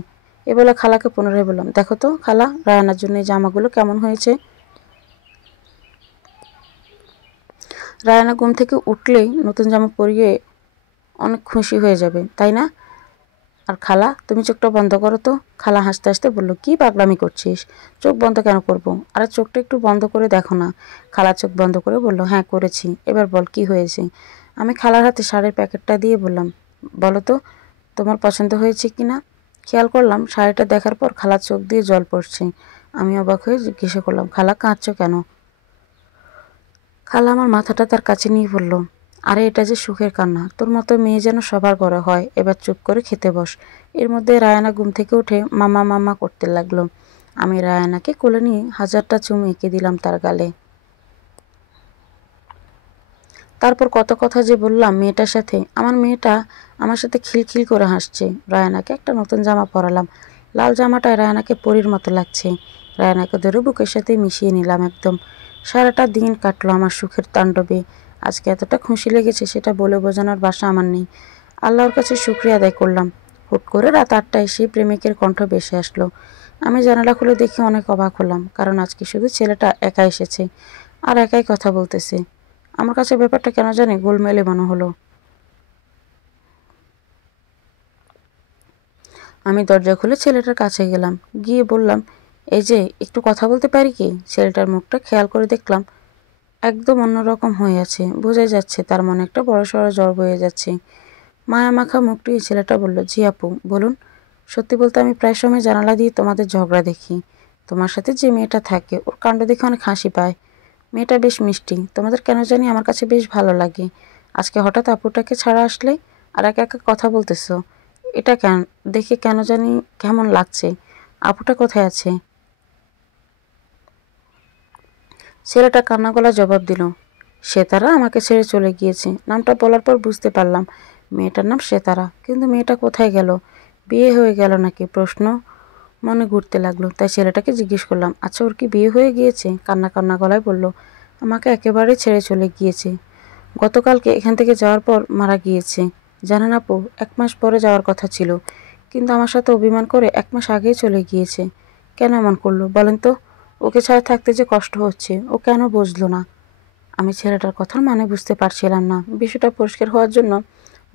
এ বলে খালাকে পুনরায় বললাম, দেখো তো খালা, রায়ানার জন্য এই জামাগুলো কেমন হয়েছে। রায়ানা ঘুম থেকে উঠলেই নতুন জামা পরিয়ে অনেক খুশি হয়ে যাবে, তাই না? আর খালা, তুমি চোখটা বন্ধ করো তো। খালা হাসতে হাসতে বলল, কি পাগলামি করছিস? চোখ বন্ধ কেন করবো? আরে চোখটা একটু বন্ধ করে দেখো না। খালা চোখ বন্ধ করে বলল, হ্যাঁ করেছি। এবার বল কি হয়েছে। আমি খালার হাতে শাড়ির প্যাকেটটা দিয়ে বললাম, বলো তো তোমার পছন্দ হয়েছে কি না। খেয়াল করলাম শাড়িটা দেখার পর খালার চোখ দিয়ে জল পড়ছে। আমি অবাক হয়ে জিজ্ঞাসা করলাম, খালা কাঁদছো কেন? খালা আমার মাথাটা তার কাছে নিয়ে বলল, আরে এটা যে সুখের কান্না। তোর মতো মেয়ে যেন সবার ঘরে হয়। এবার চুপ করে খেতে বস। এর মধ্যে রায়ানা ঘুম থেকে উঠে মামা মামা করতে লাগলো। আমি রায়ানাকে কোলে নিয়ে 1000টা চুমু এঁকে দিলাম তার গালে। তারপর কত কথা যে বললাম মেয়েটার সাথে। আমার মেয়েটা আমার সাথে খিলখিল করে হাসছে। রায়ানাকে একটা নতুন জামা পরালাম। লাল জামাটায় রায়ানাকে পরীর মতো লাগছে। রায়ানাকে ধরে বুকের সাথে মিশিয়ে নিলাম একদম। সারাটা দিন কাটলো আমার সুখের তাণ্ডবে। আজকে এতটা খুশি লেগেছে সেটা বলে বোঝানোর ভাষা আমার নেই। আল্লাহর কাছে শুকরিয়া আদায় করলাম। হুট করে রাত 8টায় সেই প্রেমিকের কণ্ঠ ভেসে আসলো। আমি জানালা খুলে দেখে অনেক অবাক হলাম, কারণ আজকে শুধু ছেলেটা একা এসেছে আর একাই কথা বলতেছে। আমার কাছে ব্যাপারটা কেন জানি গোলমেলে মনে হলো। আমি দরজা খুলে ছেলেটার কাছে গেলাম, গিয়ে বললাম, এই যে একটু কথা বলতে পারি কি? ছেলেটার মুখটা খেয়াল করে দেখলাম একদম অন্যরকম হয়ে আছে। বোঝাই যাচ্ছে তার মনে একটা বড়সড় জ্বর বয়ে যাচ্ছে। মায়া মাখা মুখটি ছেলেটা বলল, জি আপু বলুন। সত্যি বলতে আমি প্রায় সময় জানালা দিয়ে তোমাদের ঝগড়া দেখি। তোমার সাথে যে মেয়েটা থাকে ওর কাণ্ড দেখে অনেক হাসি পায়। মেয়েটা বেশ মিষ্টি। তোমাদের কেন জানি আমার কাছে বেশ ভালো লাগে। আজকে হঠাৎ আপুটাকে ছাড়া আসলে আর একা একা কথা বলতেছো, এটা কেন দেখে কেন জানি কেমন লাগছে। আপুটা কোথায় আছে? ছেলেটা কান্না গলা জবাব দিল, সেতারা আমাকে ছেড়ে চলে গিয়েছে। নামটা বলার পর বুঝতে পারলাম মেয়েটার নাম সেতারা। কিন্তু মেয়েটা কোথায় গেল? বিয়ে হয়ে গেল নাকি? প্রশ্ন মনে ঘুরতে লাগলো। তাই ছেলেটাকে জিজ্ঞেস করলাম, আচ্ছা ওর কি বিয়ে হয়ে গিয়েছে? কান্না কান্না গলায় বলল, আমাকে একেবারে ছেড়ে চলে গিয়েছে। গতকালকে এখান থেকে যাওয়ার পর মারা গিয়েছে। জানেন আপু, 1 মাস পরে যাওয়ার কথা ছিল, কিন্তু আমার সাথে অভিমান করে 1 মাস আগেই চলে গিয়েছে। কেন এমন করলো বলেন তো? ওকে ছাড়া থাকতে যে কষ্ট হচ্ছে, ও কেন বুঝলো না? আমি ছেলেটার কথার মানে বুঝতে পারছিলাম না। বিষয়টা পরিষ্কার হওয়ার জন্য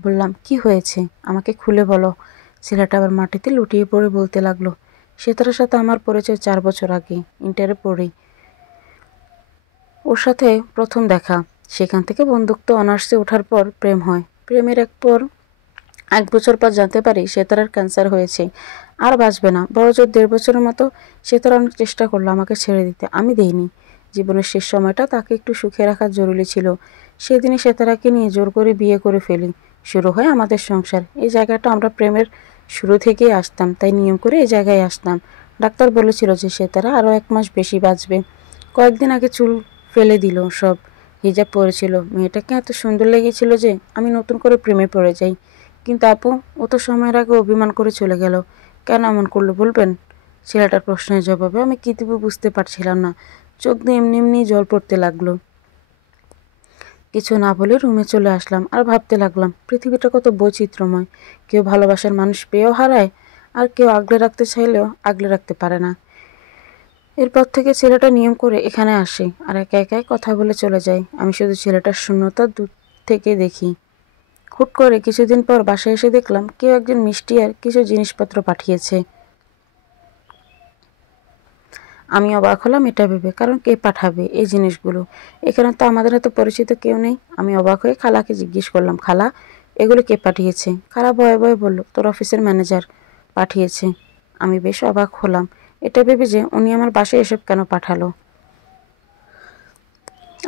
বললাম, কি হয়েছে আমাকে খুলে বলো। ছেলেটা আবার মাটিতে লুটিয়ে পড়ে বলতে লাগলো, সেতার সাথে আমার পরিচয় 4 বছর আগে, ইন্টারে পড়ি। ওর সাথে প্রথম দেখা। সেখান থেকে বন্ধুত্ব, অনার্সে ওঠার পর প্রেম হয়। প্রেমের 1 বছর পর জানতে পারি সেতারার ক্যান্সার হয়েছে, আর বাঁচবে না। বড়জোর 1.5 বছরের মতো সেতারা অনেক চেষ্টা করলো আমাকে ছেড়ে দিতে, আমি দেইনি। জীবনের শেষ সময়টা তাকে একটু সুখে রাখা জরুরি ছিল। সেদিনই সেতারাকে নিয়ে জোর করে বিয়ে করে ফেলি। শুরু হয় আমাদের সংসার। এই জায়গাটা আমরা প্রেমের শুরু থেকেই আসতাম, তাই নিয়ম করে এই জায়গায় আসতাম। ডাক্তার বলেছিল যে সেতারা আরও 1 মাস বেশি বাঁচবে। কয়েকদিন আগে চুল ফেলে দিল সব, হিজাব পরেছিল। মেয়েটাকে এত সুন্দর লেগেছিল যে আমি নতুন করে প্রেমে পড়ে যাই। কিন্তু আপু, ও তো সময়ের আগে অভিমান করে চলে গেল। কেন এমন করলো বলবেন? ছেলেটার প্রশ্নের জবাবে আমি কি দেবো বুঝতে পারছিলাম না। চোখ দিয়ে এমনি এমনি জল পড়তে লাগলো। কিছু না বলে রুমে চলে আসলাম আর ভাবতে লাগলাম পৃথিবীটা কত বৈচিত্র্যময়। কেউ ভালোবাসার মানুষ পেয়েও হারায়, আর কেউ আগলে রাখতে চাইলেও আগলে রাখতে পারে না। এরপর থেকে ছেলেটা নিয়ম করে এখানে আসে আর একা একাই কথা বলে চলে যায়। আমি শুধু ছেলেটার শূন্যতা দূর থেকে দেখি। হুট করে কিছুদিন পর বাসায় এসে দেখলাম কেউ একজন মিষ্টি আর কিছু জিনিসপত্র পাঠিয়েছে। আমি অবাক হলাম এটা ভেবে, কারণ কে পাঠাবে এই জিনিসগুলো? এখানে তো আমাদের এত পরিচিত কেউ নেই। আমি অবাক হয়ে খালাকে জিজ্ঞেস করলাম, খালা এগুলো কে পাঠিয়েছে? খালা ভয়ে ভয়ে বলল, তোর অফিসের ম্যানেজার পাঠিয়েছে। আমি বেশ অবাক হলাম এটা ভেবে যে উনি আমার বাসায় এসব কেন পাঠালো।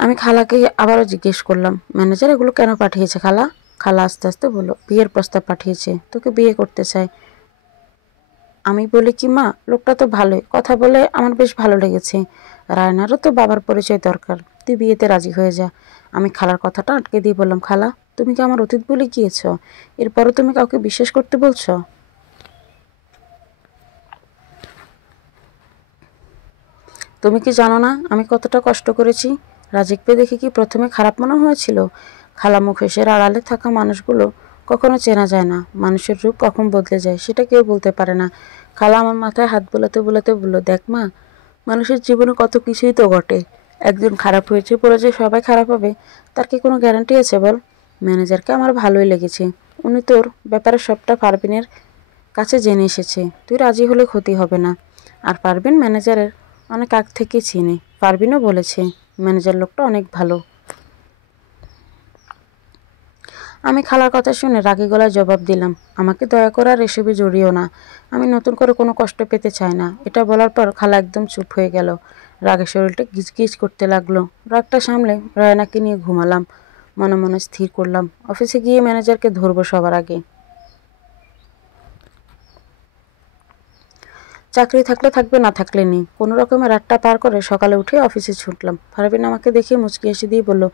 আমি খালাকে আবারও জিজ্ঞেস করলাম, ম্যানেজার এগুলো কেন পাঠিয়েছে খালা? খালা আস্তে আস্তে বলল, বিয়ের প্রস্তাব পাঠিয়েছে, তোকে বিয়ে করতে চায়। আমি বলি কি, মা লোকটা তো ভালোই, কথা বলে আমার বেশ ভালো লেগেছে। রায়নারও তো বাবার পরিচয় দরকার, তুই বিয়েতে রাজি হয়ে যা। আমি খালার কথাটা আটকে দিয়ে বললাম, খালা তুমি কি আমার অতীত ভুলে গিয়েছ? এরপরও তুমি কাউকে বিশ্বাস করতে বলছো? তুমি কি জানো না আমি কতটা কষ্ট করেছি? রাজিককে দেখে কি প্রথমে খারাপ মনে হয়েছিল? খালা মুখ হেসের আড়ালে থাকা মানুষগুলো কখনো চেনা যায় না। মানুষের রূপ কখন বদলে যায় সেটা কেউ বলতে পারে না। খালা আমার মাথায় হাত বোলাতে বোলাতে বলল, দেখ মা, মানুষের জীবনে কত কিছুই তো ঘটে। একজন খারাপ হয়েছে বলে যে সবাই খারাপ হবে তার কি কোনো গ্যারান্টি আছে বল? ম্যানেজারকে আমার ভালোই লেগেছে। উনি তোর ব্যাপারে সবটা পারবিনের কাছে জেনে এসেছে। তুই রাজি হলে ক্ষতি হবে না। আর পারবিন ম্যানেজারের অনেক আগ থেকে চিনে। পারবিনও বলেছে ম্যানেজার লোকটা অনেক ভালো। আমি খালার কথা শুনে রাগী গলায় জবাব দিলাম, আমাকে দয়া করে আর এসবে জড়িও না। আমি নতুন করে কোনো কষ্ট পেতে চাই না। এটা বলার পর খালা একদম চুপ হয়ে গেল। রাগে শরীরটা গিজগিজ করতে লাগলো। রাগটা সামলে রায়নাকে নিয়ে ঘুমালাম। মনে মনে স্থির করলাম অফিসে গিয়ে ম্যানেজারকে ধরবো সবার আগে। চাকরি থাকলে থাকবে, না থাকলে নেই। কোনো রকমের রাতটা পার করে সকালে উঠে অফিসে ছুটলাম। ফারবিন আমাকে দেখে মুচকি হেসে দিয়ে বলল,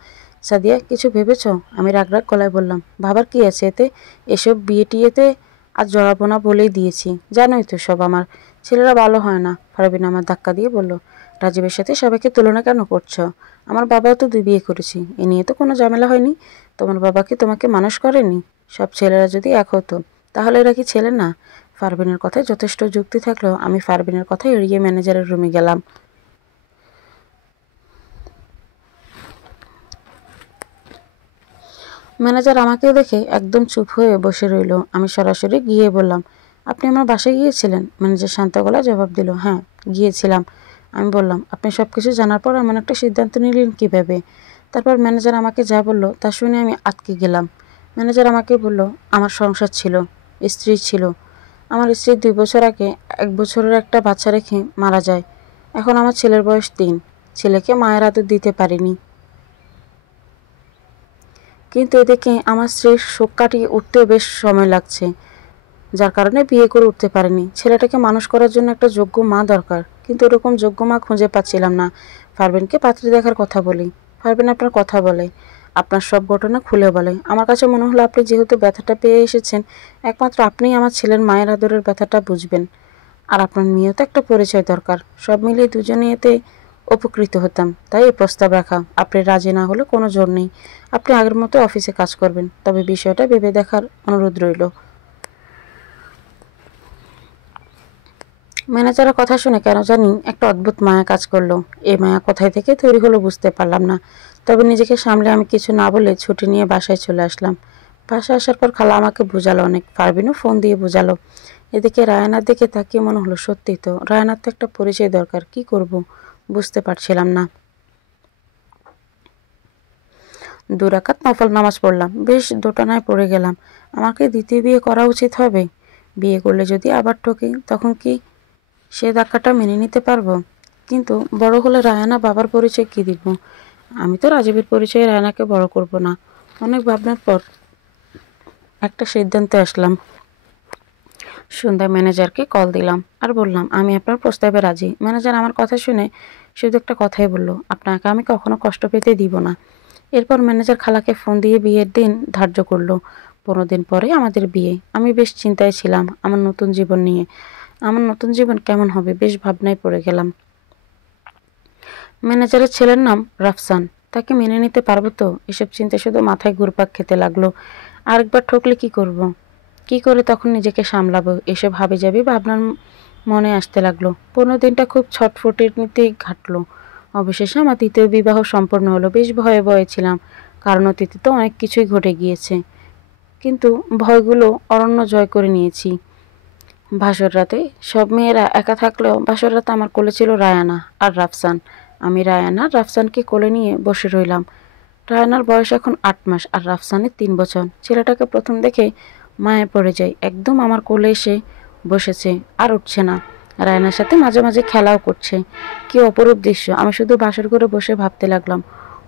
সাদিয়া কিছু ভেবেছ? আমি রাগ রাগ গলায় বললাম, ভাবার কি আছে এতে? এসব বিয়ে টিয়েতে আজ জড়াবো না বলেই দিয়েছি। জানোই তো সব আমার ছেলেরা ভালো হয় না। ফারবিন আমার ধাক্কা দিয়ে বলল, রাজীবের সাথে সবাইকে তুলনা কেন করছো? আমার বাবাও তো 2 বিয়ে করেছি, এ নিয়ে তো কোনো ঝামেলা হয়নি। তোমার বাবা কি তোমাকে মানুষ করেনি? সব ছেলেরা যদি এক হতো তাহলে এরা কি ছেলে না? ফারবিনের কথায় যথেষ্ট যুক্তি থাকলেও আমি ফারবিনের কথা এড়িয়ে ম্যানেজারের রুমে গেলাম। ম্যানেজার আমাকে দেখে একদম চুপ হয়ে বসে রইল। আমি সরাসরি গিয়ে বললাম, আপনি আমার বাসায় গিয়েছিলেন? ম্যানেজার শান্ত গলায় জবাব দিল, হ্যাঁ গিয়েছিলাম। আমি বললাম, আপনি সব কিছু জানার পর এমন একটা সিদ্ধান্ত নিলেন কীভাবে? তারপর ম্যানেজার আমাকে যা বলল তা শুনে আমি আটকে গেলাম। ম্যানেজার আমাকে বলল, আমার সংসার ছিল, স্ত্রী ছিল। আমার স্ত্রী 2 বছর আগে 1 বছরের একটা বাচ্চা রেখে মারা যায়। এখন আমার ছেলের বয়স 3। ছেলেকে মায়ের আদর দিতে পারিনি। কিন্তু এদিকে আমার স্ত্রীর শোক কাটিয়ে উঠতেও বেশ সময় লাগছে, যার কারণে বিয়ে করে উঠতে পারিনি। ছেলেটাকে মানুষ করার জন্য একটা যোগ্য মা দরকার, কিন্তু এরকম যোগ্য মা খুঁজে পাচ্ছিলাম না। ফারবিনকে পাত্রী দেখার কথা বলি। ফারবিন আপনার কথা বলে, আপনার সব ঘটনা খুলে বলে। আমার কাছে মনে হলো আপনি যেহেতু ব্যথাটা পেয়ে এসেছেন, একমাত্র আপনিই আমার ছেলের মায়ের আদরের ব্যথাটা বুঝবেন। আর আপনার মেয়েও তো একটা পরিচয় দরকার। সব মিলিয়ে দুজনে এতে উপকৃত হতাম, তাই এই প্রস্তাব রাখা। আপনি রাজি না হলে কোনো জোর নেই। আপনি আগের মতো অফিসে কাজ করবেন, তবে বিষয়টা ভেবে দেখার অনুরোধ রইল। ম্যানেজারের কথা শুনে কেন জানি একটা অদ্ভুত মায়া কাজ করলো। এই মায়া কোথায় থেকে তৈরি হলো বুঝতে পারলাম না। তবে নিজেকে সামলে আমি কিছু না বলে ছুটি নিয়ে বাসায় চলে আসলাম। বাসায় আসার পর খালা আমাকে বোঝালো অনেক, ফারবিনও ফোন দিয়ে বোঝালো। এদিকে রায়ানার দিকে তাকিয়ে মনে হলো সত্যি তো, রায়ানার তো একটা পরিচয় দরকার। কি করব বুঝতে পারছিলাম না। 2 রাকাত নফল নামাজ পড়লাম, বেশ দোটানায় পড়ে গেলাম। আমাকে দ্বিতীয় বিয়ে করা উচিত হবে? বিয়ে করলে যদি আবার ঠকি তখন কি সে ধাক্কাটা মেনে নিতে পারবো? কিন্তু বড় হলে রায়ানা বাবার পরিচয় কি দিব? আমি তো রাজীবের পরিচয়ে রায়ানাকে বড় করব না। অনেক ভাবনার পর একটা সিদ্ধান্তে আসলাম। সন্ধ্যায় ম্যানেজারকে কল দিলাম আর বললাম, আমি আপনার প্রস্তাবে রাজি। ম্যানেজার আমার কথা শুনে শুধু একটা কথাই বলল, আপনাকে আমি কখনো কষ্ট পেতে দিব না। এরপর ম্যানেজার খালাকে ফোন দিয়ে বিয়ের দিন ধার্য করলো। 15 দিন পরে আমাদের বিয়ে। আমি বেশ চিন্তায় ছিলাম আমার নতুন জীবন নিয়ে। আমার নতুন জীবন কেমন হবে বেশ ভাবনায় পড়ে গেলাম। ম্যানেজারের ছেলের নাম রাফসান। তাকে মেনে নিতে পারবো তো? এসব চিন্তা শুধু মাথায় ঘুরপাক খেতে লাগলো। আরেকবার ঠকলে কি করব? কি করে তখন নিজেকে সামলাবো? এসব হাবিজাবি ভাবনার মনে আসতে লাগলো। 15 দিনটা খুব ছটফটানিতেই কাটলো। অবশেষে আমার 3য় বিবাহ সম্পন্ন হলো। বেশ ভয়ে ভয়ে ছিলাম, কারণ অতীতে অনেক কিছুই ঘটে গিয়েছে। কিন্তু ভয়গুলো অরণ্য জয় করে নিয়েছি। বাসর রাতে সব মেয়েরা একা থাকলেও বাসর রাতে আমার কোলে ছিল রায়ানা আর রাফসান। আমি রায়ানা রাফসানকে কোলে নিয়ে বসে রইলাম। রায়ানার বয়স এখন 8 মাস আর রাফসানের 3 বছর। ছেলেটাকে প্রথম দেখে মায়ে পড়ে যায়। একদম আমার কোলে এসে বসেছে, আর উঠছে না। রায়ানার সাথে মাঝে মাঝে খেলাও করছে। কি অপরূপ দৃশ্য! আমি শুধু বাসর ঘরে বসে ভাবতে লাগলাম,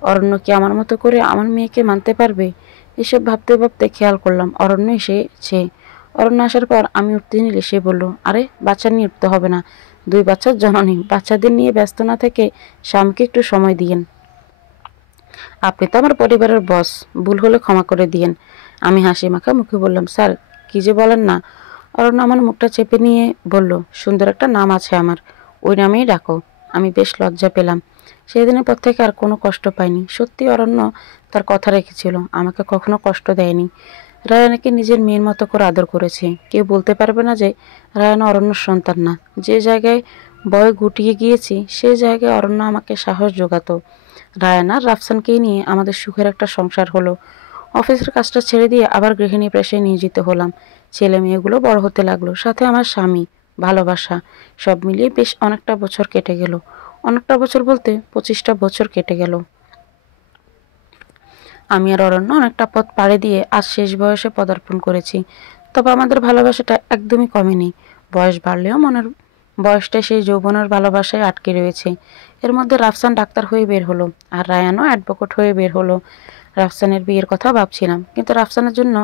অরণ্য কি আমার মতো করে আমার মেয়েকে মানতে পারবে? এসব ভাবতে ভাবতে খেয়াল করলাম অরণ্য এসেছে। অরণ্য আসার পর আমি উঠতে নিলে সে বলল, আরে বাচ্চা নিয়ে উঠতে হবে না, 2 বাচ্চার জননী, বাচ্চাদের নিয়ে ব্যস্ত না থেকে স্বামীকে একটু সময় দিয়েন। আপনি তো আমার পরিবারের বস, ভুল হলে ক্ষমা করে দিয়েন। আমি হাসি মাখা মুখে বললাম, স্যার কি যে বলেন না। অরণ্য আমার মুখটা চেপে নিয়ে বলল, সুন্দর একটা নাম আছে আমার, ওই নামেই ডাকো। আমি বেশ লজ্জা পেলাম। সেদিনের পর থেকে আর কোনো কষ্ট পাইনি। সত্যি অরণ্য তার কথা রেখেছিল, আমাকে কখনো কষ্ট দেয়নি। রায়ানাকে নিজের মেয়ের মতো করে আদর করেছে। কেউ বলতে পারবে না যে রায়ানা অরণ্যর সন্তান না। যে জায়গায় ভয় গুটিয়ে গিয়েছি সে জায়গায় অরণ্য আমাকে সাহস জোগাতো। রায়ানা রাফসানকে নিয়ে আমাদের সুখের একটা সংসার হলো। অফিসের কাজটা ছেড়ে দিয়ে আবার গৃহিণী পেশায় নিয়োজিত হলাম। ছেলে মেয়েগুলো বড় হতে লাগলো, সাথে আমার স্বামী, ভালোবাসা। সব মিলিয়ে বেশ অনেকটা বছর কেটে গেল। অনেকটা বছর বলতে 25টা বছর কেটে গেল। আমি আর অরণ্য অনেকটা পথ পাড়ি দিয়ে আজ শেষ বয়সে পদার্পণ করেছি। তবে আমাদের ভালোবাসাটা একদমই কমেনি। বয়স বাড়লেও মনের বয়সটা সেই যৌবনের ভালোবাসায় আটকে রয়েছে। এর মধ্যে রাফসান ডাক্তার হয়ে বের হলো, আর রায়ানও অ্যাডভোকেট হয়ে বের হলো। রাফসানের বিয়ের কথা ভাবছিলাম, কিন্তু রাফসানের জন্য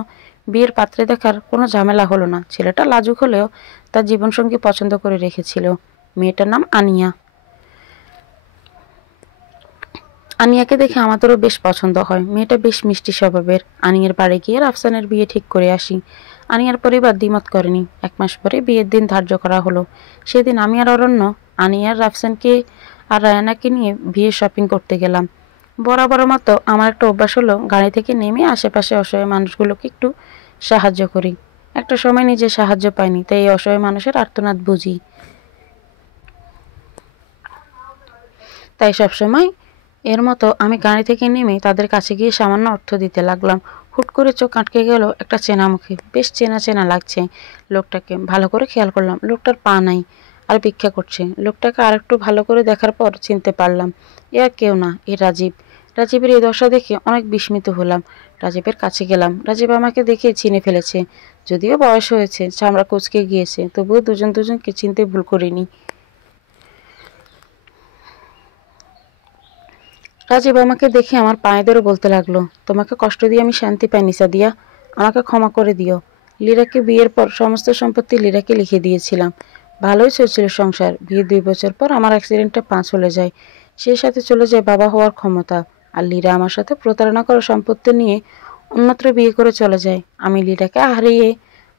বিয়ের পাত্রে দেখার কোনো ঝামেলা হলো না। ছেলেটা লাজুক হলেও তার জীবনসঙ্গী পছন্দ করে রেখেছিল। মেয়েটার নাম আনিয়া। আনিয়াকে দেখে আমাদেরও বেশ পছন্দ হয়। মেয়েটা বেশ মিষ্টি স্বভাবের। আনিয়ার বাড়ি গিয়ে রাফসানের বিয়ে ঠিক করে আসি। আনিয়ার পরিবার দ্বিমত করেনি। 1 মাস পরে বিয়ের দিন ধার্য করা হলো। সেদিন আমি আর অরণ্য আনিয়ার রাফসানকে আর রায়ানাকে নিয়ে বিয়ে শপিং করতে গেলাম। বরাবর মতো আমার একটা অভ্যাস হলো, গাড়ি থেকে নেমে আশেপাশে অসহায় মানুষগুলোকে একটু সাহায্য করি। একটা সময় নিজে সাহায্য পাইনি, তাই এই অসহায় মানুষের আর্তনাদ বুঝি। তাই সবসময় এর মতো আমি গাড়ি থেকে নেমে তাদের কাছে গিয়ে সামান্য অর্থ দিতে লাগলাম। হুট করে চোখ আটকে গেল একটা চেনা মুখে। বেশ চেনা চেনা লাগছে লোকটাকে। ভালো করে খেয়াল করলাম, লোকটার পা নাই, আর ভিক্ষা করছে। লোকটাকে আরেকটু ভালো করে দেখার পর চিনতে পারলাম, এ আর কেউ না, এ রাজীব। রাজীবের এই দশা দেখে অনেক বিস্মিত হলাম। রাজীবের কাছে গেলাম। রাজীব আমাকে দেখে চিনে ফেলেছে। যদিও বয়স হয়েছে, চামড়া কুঁচকে গিয়েছে, তবুও দুজন দুজনকে চিনতে ভুল করিনি। রাজীব আমাকে দেখে আমার পায়ে ধরে বলতে লাগলো, তোমাকে কষ্ট দিয়ে আমি শান্তি পাইনি সাদিয়া, আমাকে ক্ষমা করে দিও। লীরাকে বিয়ের পর সমস্ত সম্পত্তি লীরাকে লিখে দিয়েছিলাম। ভালোই চলছিল সংসার। বিয়ের 2 বছর পর আমার অ্যাক্সিডেন্টে পা চলে যায়। সেই সাথে চলে যায় বাবা হওয়ার ক্ষমতা। আর লীরা আমার সাথে প্রতারণা করা সম্পত্তি নিয়ে অন্যত্র বিয়ে করে চলে যায়। আমি লীরাকে হারিয়ে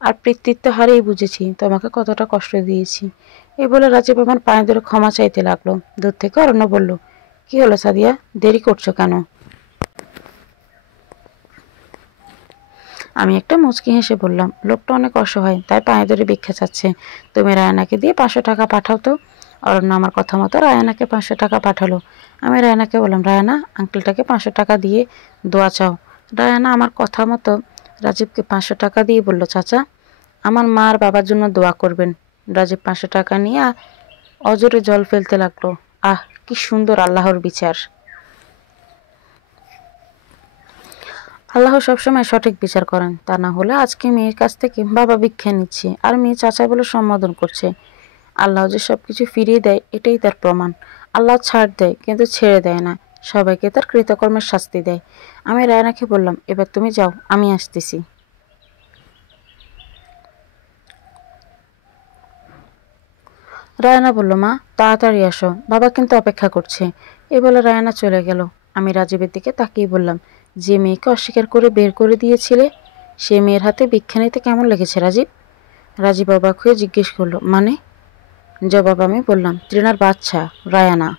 আর পিতৃত্ব হারিয়ে বুঝেছি তোমাকে কতটা কষ্ট দিয়েছি। এই বলে রাজীব আমার পায়ে ধরে ক্ষমা চাইতে লাগলো। দূর থেকে অরণ্য বলল, কি হলো সাদিয়া, দেরি করছো কেন? আমি একটা মুচকি হেসে বললাম, লোকটা অনেক অসহায়, তাই পায়ে ধরে ভিক্ষা চাচ্ছে। তুমি রায়ানাকে দিয়ে 500 টাকা পাঠাও তো। অরণ্য আমার কথা মতো রায়ানাকে 500 টাকা পাঠালো। আমি রায়ানাকে বললাম, রায়ানা, আঙ্কেলটাকে 500 টাকা দিয়ে দোয়া চাও। রায়ানা আমার কথা মতো রাজীবকে 500 টাকা দিয়ে বলল, চাচা, আমার মা আর বাবার জন্য দোয়া করবেন। রাজীব 500 টাকা নিয়ে অজরে জল ফেলতে লাগলো। আহ, কি সুন্দর আল্লাহর বিচার! আল্লাহ সবসময় সঠিক বিচার করেন। তা না হলে আজকে মেয়ের কাছ থেকে বাবা ভিক্ষা নিচ্ছে, আর মেয়ে চাচা বলে সম্বোধন করছে। আল্লাহ যে সবকিছু ফিরিয়ে দেয়, এটাই তার প্রমাণ। আল্লাহ ছাড় দেয়, কিন্তু ছেড়ে দেয় না। সবাইকে তার কৃতকর্মের শাস্তি দেয়। আমি রায়নাকে বললাম, এবার তুমি যাও, আমি আসতেছি। রায়না বলল, মা তাড়াতাড়ি আসো, বাবা কিন্তু অপেক্ষা করছে। এই বলে রায়না চলে গেল। আমি রাজীবের দিকে তাকিয়ে বললাম, যে মেয়েকে অস্বীকার করে বের করে দিয়েছিলে, সে মেয়ের হাতে ভিক্ষা নিতে কেমন লেগেছে রাজীব? রাজীব অবাক হয়ে জিজ্ঞেস করলো, মানে? জবাব আমি বললাম, তৃণার বাচ্চা রায়ানা।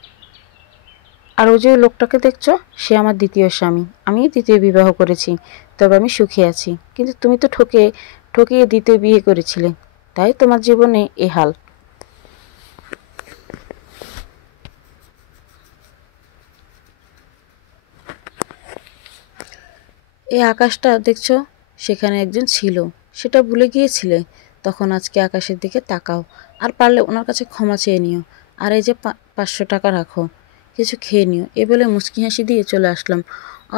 আর ওই যে লোকটাকে দেখছো, সে আমার দ্বিতীয় স্বামী। আমি দ্বিতীয় বিবাহ করেছি, তবে আমি সুখে আছি। কিন্তু তুমি তো ঠকিয়ে দ্বিতীয় বিয়ে করেছিলে, তাই তোমার জীবনে এ হাল। এই আকাশটা দেখছো, সেখানে একজন ছিল, সেটা ভুলে গিয়েছিলে। তখন আজকে আকাশের দিকে তাকাও, আর পারলে ওনার কাছে ক্ষমা চেয়ে নিও। আর এই যে 500 টাকা রাখো, কিছু খেয়ে নিও। এ বলে মুচকি হাসি দিয়ে চলে আসলাম।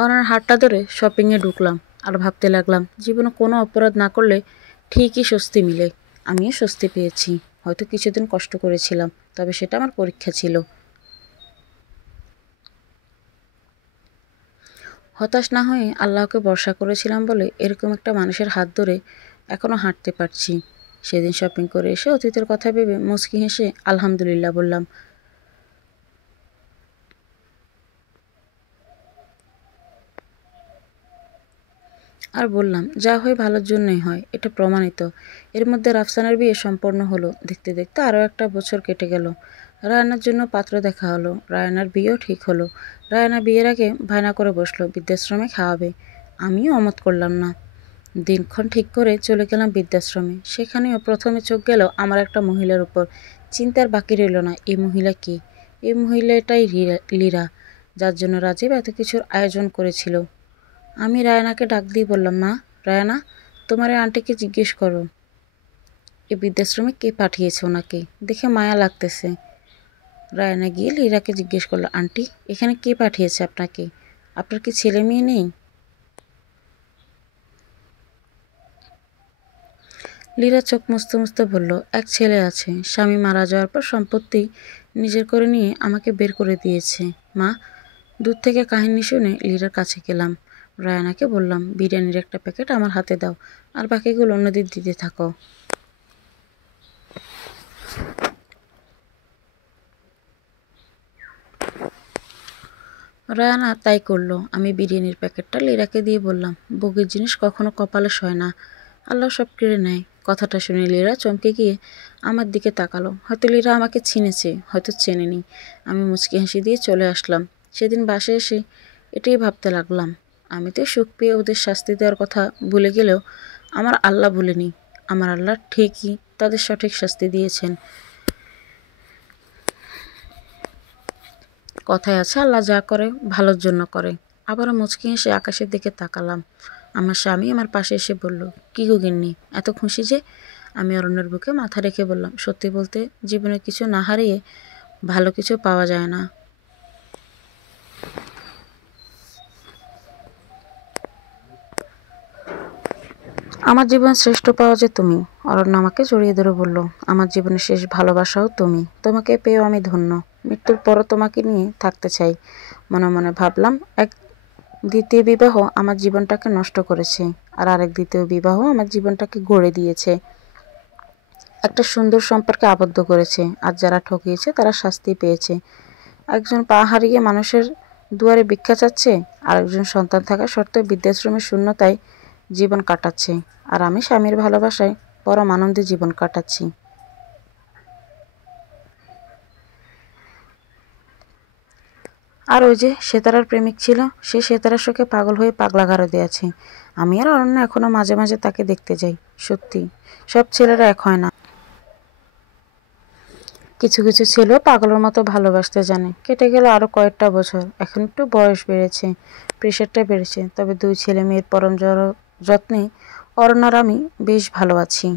ওনার হাতটা ধরে শপিংয়ে ঢুকলাম, আর ভাবতে লাগলাম জীবনে কোনো অপরাধ না করলে ঠিকই স্বস্তি মিলে। আমিও স্বস্তি পেয়েছি। হয়তো কিছুদিন কষ্ট করেছিলাম, তবে সেটা আমার পরীক্ষা ছিল। হতাশ না হয়ে আল্লাহকে ভরসা করেছিলাম বলে এরকম একটা মানুষের হাত ধরে এখনও হাঁটতে পারছি। সেদিন শপিং করে এসে অতীতের কথা ভেবে মুচকি হেসে আলহামদুলিল্লাহ বললাম। আর বললাম, যা হয় ভালোর জন্যই হয়, এটা প্রমাণিত। এর মধ্যে রাফসানার বিয়ে সম্পন্ন হলো। দেখতে দেখতে আরও একটা বছর কেটে গেল। রায়নার জন্য পাত্র দেখা হলো, রায়নার বিয়েও ঠিক হলো। রায়না বিয়ের আগে বায়না করে বসলো বৃদ্ধাশ্রমে খাওয়াবে। আমিও অমত করলাম না। দিনক্ষণ ঠিক করে চলে গেলাম বৃদ্ধাশ্রমে। সেখানেও প্রথমে চোখ গেল আমার একটা মহিলার উপর। চিন্তার বাকি রইল না, এই মহিলা কি? এই মহিলাটাই লীরা, যার জন্য রাজীব এত কিছুর আয়োজন করেছিল। আমি রায়নাকে ডাক দিয়ে বললাম, মা, রায়না, তোমার এই আন্টিকে জিজ্ঞেস করো এই বৃদ্ধাশ্রমে কে পাঠিয়েছে ওনাকে, দেখে মায়া লাগতেছে। রায়না গিয়ে লীরাকে জিজ্ঞেস করলো, আন্টি, এখানে কে পাঠিয়েছে আপনাকে? আপনার কি ছেলে মেয়ে নেই? লীরা চোখ মুছতে মুছতে বলল, এক ছেলে আছে, স্বামী মারা যাওয়ার পর সম্পত্তি নিজের করে নিয়ে আমাকে বের করে দিয়েছে। মা, দূর থেকে কাহিনী শুনে লীরার কাছে গেলাম। রায়নাকে বললাম, বিরিয়ানির একটা প্যাকেট আমার হাতে দাও, আর বাকিগুলো অন্যদের দিতে থাকো। রায়না তাই করলো। আমি বিরিয়ানির প্যাকেটটা লীরাকে দিয়ে বললাম, বউয়ের জিনিস কখনো কপালে সয় না, আল্লাহ সব কেড়ে নেয়। কথাটা শুনে লীরা চমকে গিয়ে আমার দিকে তাকালো। হয়তো লীরা আমাকে চিনেছে, হয়তো চেনেনি। আমি মুচকি হাসি দিয়ে চলে আসলাম। সেদিন বাসায় এসে এটাই ভাবতে লাগলাম, আমি তো সুখ পেয়ে ওদের শাস্তি দেওয়ার কথা ভুলে গেলেও আমার আল্লাহ ভুলেনি। আমার আল্লাহ ঠিকই তাদের সঠিক শাস্তি দিয়েছেন। কথায় আছে, আল্লাহ যা করে ভালোর জন্য করে। আবারও মুচকি হেসে আকাশের দিকে তাকালাম। আমার স্বামী আমার পাশে এসে বলল, কি গো গিন্নি, এত খুশি যে? আমি অরণ্যের বুকে মাথা রেখে বললাম, সত্যি বলতে জীবনে কিছু না হারিয়ে ভালো কিছু পাওয়া যায় না। আমার জীবন শ্রেষ্ঠ পাওয়া যে তুমি। অরণ্য আমাকে জড়িয়ে ধরে বলল, আমার জীবনের শেষ ভালোবাসাও তুমি। তোমাকে পেয়েও আমি ধন্য। মৃত্যুর পরও তোমাকে নিয়ে থাকতে চাই। মনে মনে ভাবলাম, এক দ্বিতীয় বিবাহ আমার জীবনটাকে নষ্ট করেছে, আর আরেক দ্বিতীয় বিবাহ আমার জীবনটাকে গড়ে দিয়েছে। একটা সুন্দর সম্পর্কে আবদ্ধ করেছে, আর যারা ঠকিয়েছে তারা শাস্তি পেয়েছে। একজন পা হারিয়ে মানুষের দুয়ারে ভিক্ষা চাচ্ছে, আরেকজন সন্তান থাকা সত্ত্বেও বৃদ্ধাশ্রমের শূন্যতায় জীবন কাটাচ্ছে। আর আমি স্বামীর ভালোবাসায় পরম আনন্দে জীবন কাটাচ্ছি। আর ওই যে সেতারার প্রেমিক ছিল, সে সেতারার শোকে পাগল হয়ে পাগলা গারদে আছে। আমি আর অরণ্য এখনো মাঝে মাঝে তাকে দেখতে যাই। সত্যি, সব ছেলেরা এক হয় না। কিছু কিছু ছেলেও পাগলের মতো ভালোবাসতে জানে। কেটে গেল আরও কয়েকটা বছর। এখন একটু বয়স বেড়েছে, প্রেশারটা বেড়েছে, তবে দুই ছেলে মেয়ের পরম যত্নে অরণ্য আর আমি বেশ ভালো আছি।